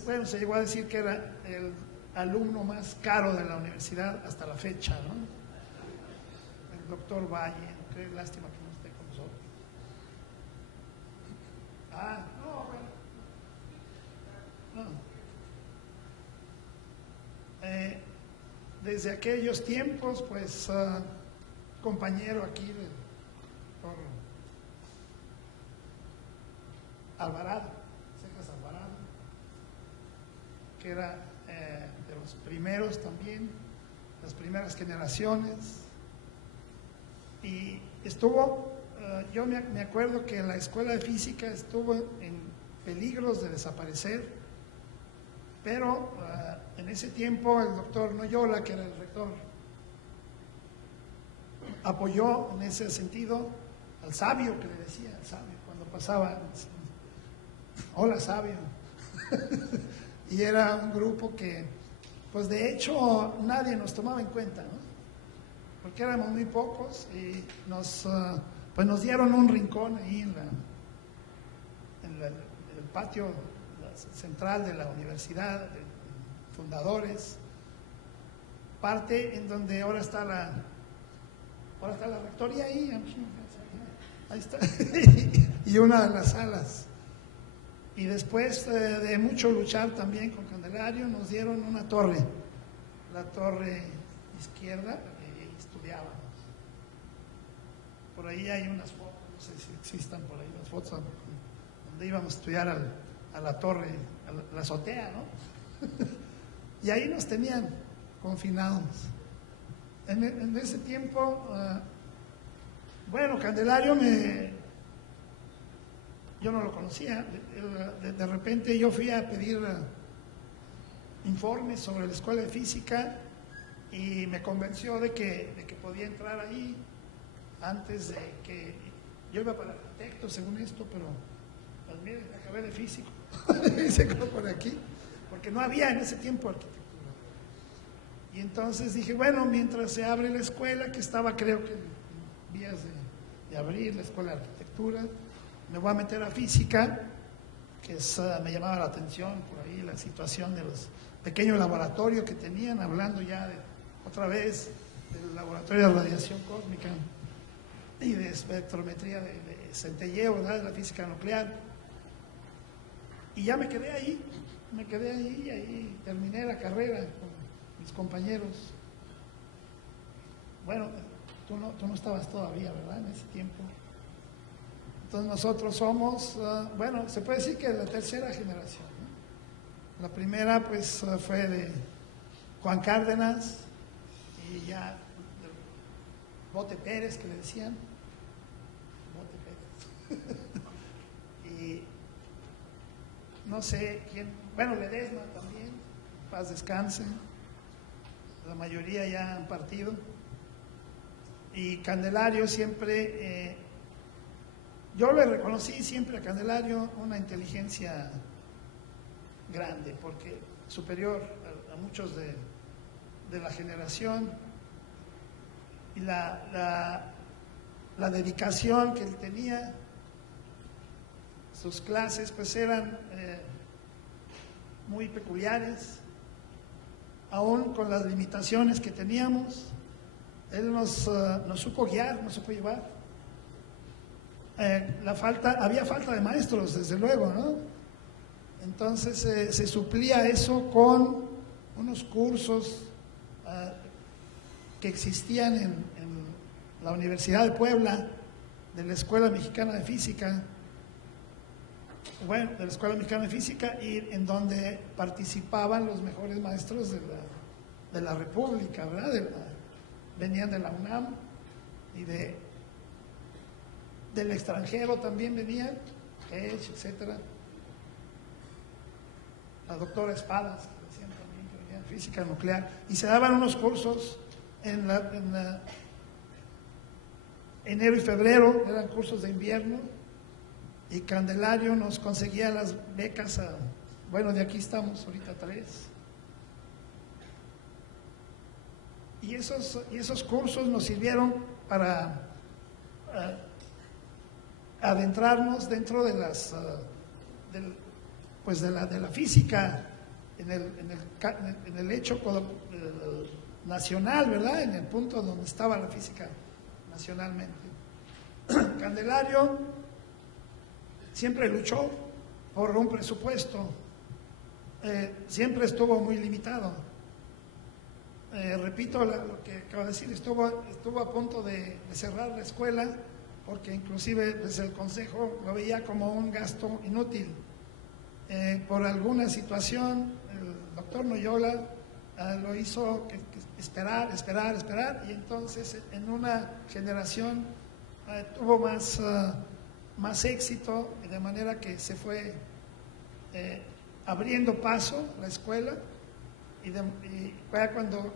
bueno, se llegó a decir que era el alumno más caro de la universidad hasta la fecha, ¿no? El doctor Valle, qué lástima que no esté con nosotros. Desde aquellos tiempos, pues, compañero aquí del doctor Alvarado, Cejas Alvarado, que era de los primeros también, las primeras generaciones, y estuvo, yo me acuerdo que la escuela de física estuvo en peligros de desaparecer, pero en ese tiempo el doctor Noyola, que era el rector, apoyó en ese sentido al sabio, que le decía al sabio cuando pasaba, hola sabio. Y era un grupo que, pues de hecho, nadie nos tomaba en cuenta, ¿no? Porque éramos muy pocos y pues nos dieron un rincón ahí en el patio central de la universidad, de fundadores, parte en donde ahora está la rectoría ahí está, y una de las salas. Y después de mucho luchar también con Candelario, nos dieron una torre, la torre izquierda, y estudiábamos. Por ahí hay unas fotos, no sé si existan por ahí las fotos, donde íbamos a estudiar a la torre, a la azotea, ¿no? Y ahí nos tenían confinados. En ese tiempo, bueno, Candelario yo no lo conocía, de repente yo fui a pedir informes sobre la escuela de física y me convenció de que podía entrar ahí antes de que yo iba para arquitecto según esto, pero pues miren, acabé de físico y se quedó por aquí, porque no había en ese tiempo arquitectura. Y entonces dije, bueno, mientras se abre la escuela, que estaba creo que en vías de abrir la escuela de arquitectura, me voy a meter a física, que me llamaba la atención por ahí la situación de los pequeños laboratorios que tenían, hablando ya otra vez del laboratorio de radiación cósmica y de espectrometría de centelleo, ¿verdad?, de la física nuclear. Y ya me quedé ahí y ahí terminé la carrera con mis compañeros. Bueno, tú no estabas todavía, ¿verdad?, en ese tiempo. Entonces nosotros somos, bueno, se puede decir que de la tercera generación, ¿no? La primera pues fue de Juan Cárdenas y ya Bote Pérez, que le decían, Bote Pérez. Y no sé quién, bueno, Ledesma también, paz descanse, la mayoría ya han partido. Y Candelario siempre... yo le reconocí siempre a Candelario una inteligencia grande, porque superior a muchos de la generación, y la dedicación que él tenía. Sus clases pues eran muy peculiares, aún con las limitaciones que teníamos. Él nos supo guiar, nos supo llevar. Había falta de maestros, desde luego, ¿no? Entonces se suplía eso con unos cursos que existían en la Universidad de Puebla, de la Escuela Mexicana de Física, bueno, de la Escuela Mexicana de Física, y en donde participaban los mejores maestros de la República, ¿verdad? Venían de la UNAM y del extranjero también venían, etcétera. La doctora Espadas, que decían también que venía de física nuclear, y se daban unos cursos en enero y febrero, eran cursos de invierno, y Candelario nos conseguía las becas, bueno, de aquí estamos ahorita 3. Y esos cursos nos sirvieron para adentrarnos dentro de las de la física en el hecho nacional, ¿verdad? En el punto donde estaba la física nacionalmente. Candelario siempre luchó por un presupuesto, siempre estuvo muy limitado. Repito lo que acabo de decir, estuvo a punto de cerrar la escuela porque inclusive desde el consejo lo veía como un gasto inútil. Por alguna situación, el doctor Noyola lo hizo esperar, y entonces en una generación tuvo más éxito, de manera que se fue abriendo paso la escuela, y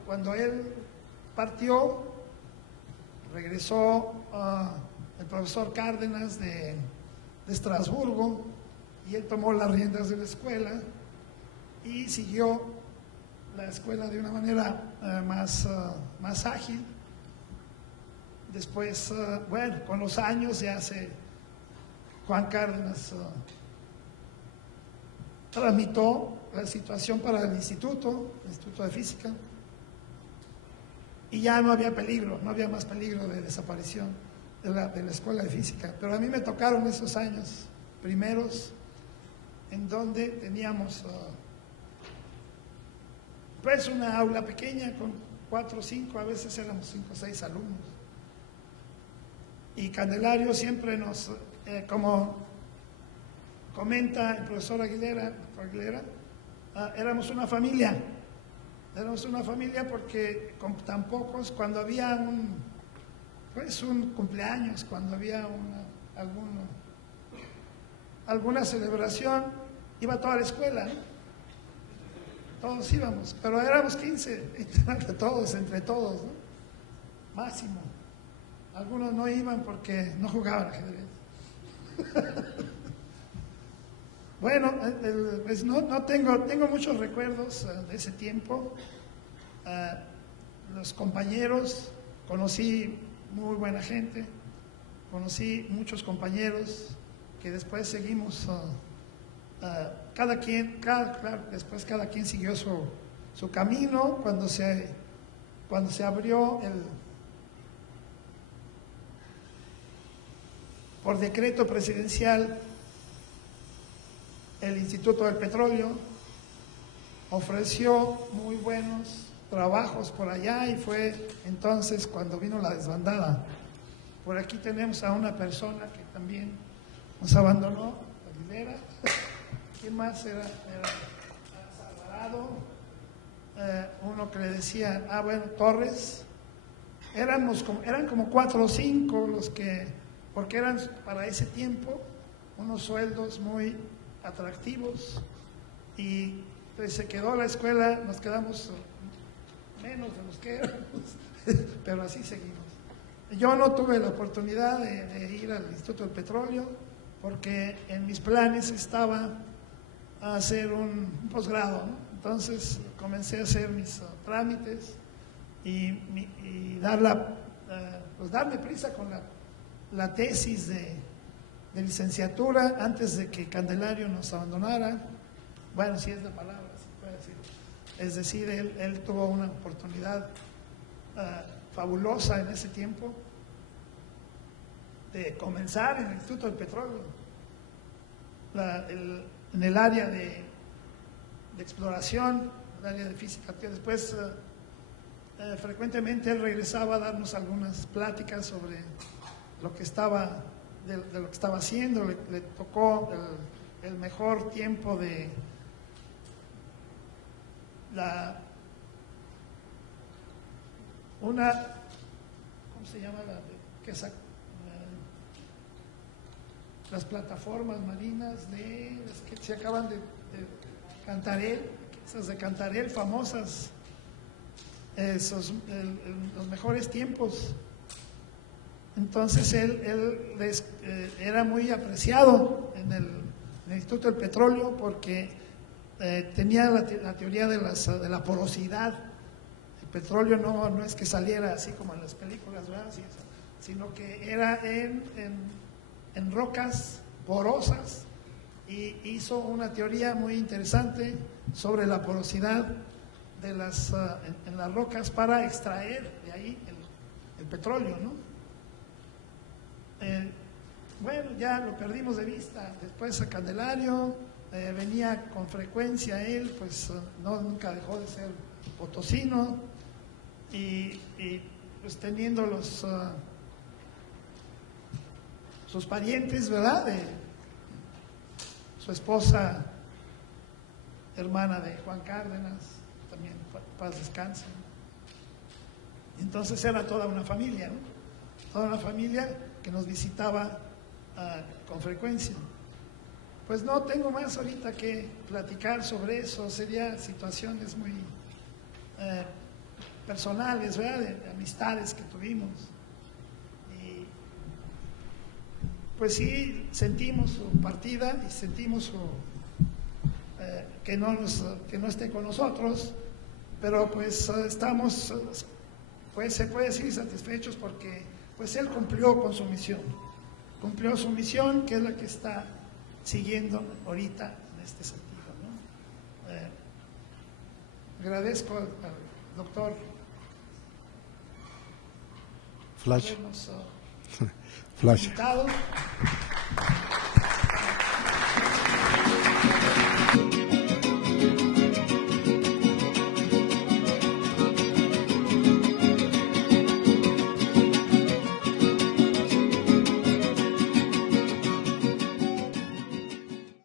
cuando él partió, regresó el profesor Cárdenas de Estrasburgo, y él tomó las riendas de la escuela y siguió la escuela de una manera más ágil. Después, bueno, con los años ya Juan Cárdenas tramitó la situación para el Instituto de Física, y ya no había peligro, no había más peligro de desaparición de la Escuela de Física. Pero a mí me tocaron esos años primeros en donde teníamos pues una aula pequeña con 4 o 5, a veces éramos 5 o 6 alumnos. Y Candelario siempre como comenta el profesor Aguilera, éramos una familia porque con tan pocos, cuando había un cumpleaños, cuando había alguna celebración, iba toda la escuela, todos íbamos, pero éramos 15, entre todos, ¿no? Máximo. Algunos no iban porque no jugaban ajedrez. Bueno, pues no tengo muchos recuerdos de ese tiempo. Los compañeros, conocí muy buena gente, conocí muchos compañeros que después seguimos, después cada quien siguió su camino. Cuando se abrió por decreto presidencial el Instituto del Petróleo, ofreció muy buenos trabajos por allá, y fue entonces cuando vino la desbandada. Por aquí tenemos a una persona que también nos abandonó, Aguilera. ¿Quién más era? Alvarado, uno que le decía, Torres. Eran como 4 o 5 los que, porque eran para ese tiempo unos sueldos muy atractivos, y pues se quedó la escuela, nos quedamos menos de los que éramos, pero así seguimos. Yo no tuve la oportunidad de ir al Instituto del Petróleo porque en mis planes estaba a hacer un posgrado, ¿no? Entonces comencé a hacer mis trámites y darme prisa con la tesis de licenciatura antes de que Candelario nos abandonara. Bueno, si es la palabra, se puede decir. Es decir, él tuvo una oportunidad fabulosa en ese tiempo de comenzar en el Instituto del Petróleo. en el área de exploración, el área de física. Después, frecuentemente él regresaba a darnos algunas pláticas sobre lo que estaba, de lo que estaba haciendo. Le tocó el mejor tiempo de ¿cómo se llama? Las plataformas marinas las que se acaban de Cantarell, esas de Cantarell famosas, los mejores tiempos. Entonces él era muy apreciado en el Instituto del Petróleo porque tenía la teoría de la porosidad. El petróleo no es que saliera así como en las películas, ¿verdad? Sino que era en rocas porosas, y hizo una teoría muy interesante sobre la porosidad de en las rocas para extraer de ahí el petróleo, ¿no? Bueno, ya lo perdimos de vista. Después a Candelario venía con frecuencia él, pues nunca dejó de ser potosino, y pues teniendo sus parientes, ¿verdad? Su esposa, hermana de Juan Cárdenas, también paz descanse. Entonces era toda una familia, ¿no? Toda una familia que nos visitaba con frecuencia. Pues no tengo más ahorita que platicar sobre eso, serían situaciones muy personales, ¿verdad? De amistades que tuvimos. Y pues sí, sentimos su partida y sentimos que no esté con nosotros, pero pues estamos, pues se puede decir, satisfechos porque pues él cumplió con su misión, que es la que está siguiendo ahorita en este sentido, ¿no? Agradezco al doctor Flash. habernos Flash. invitado.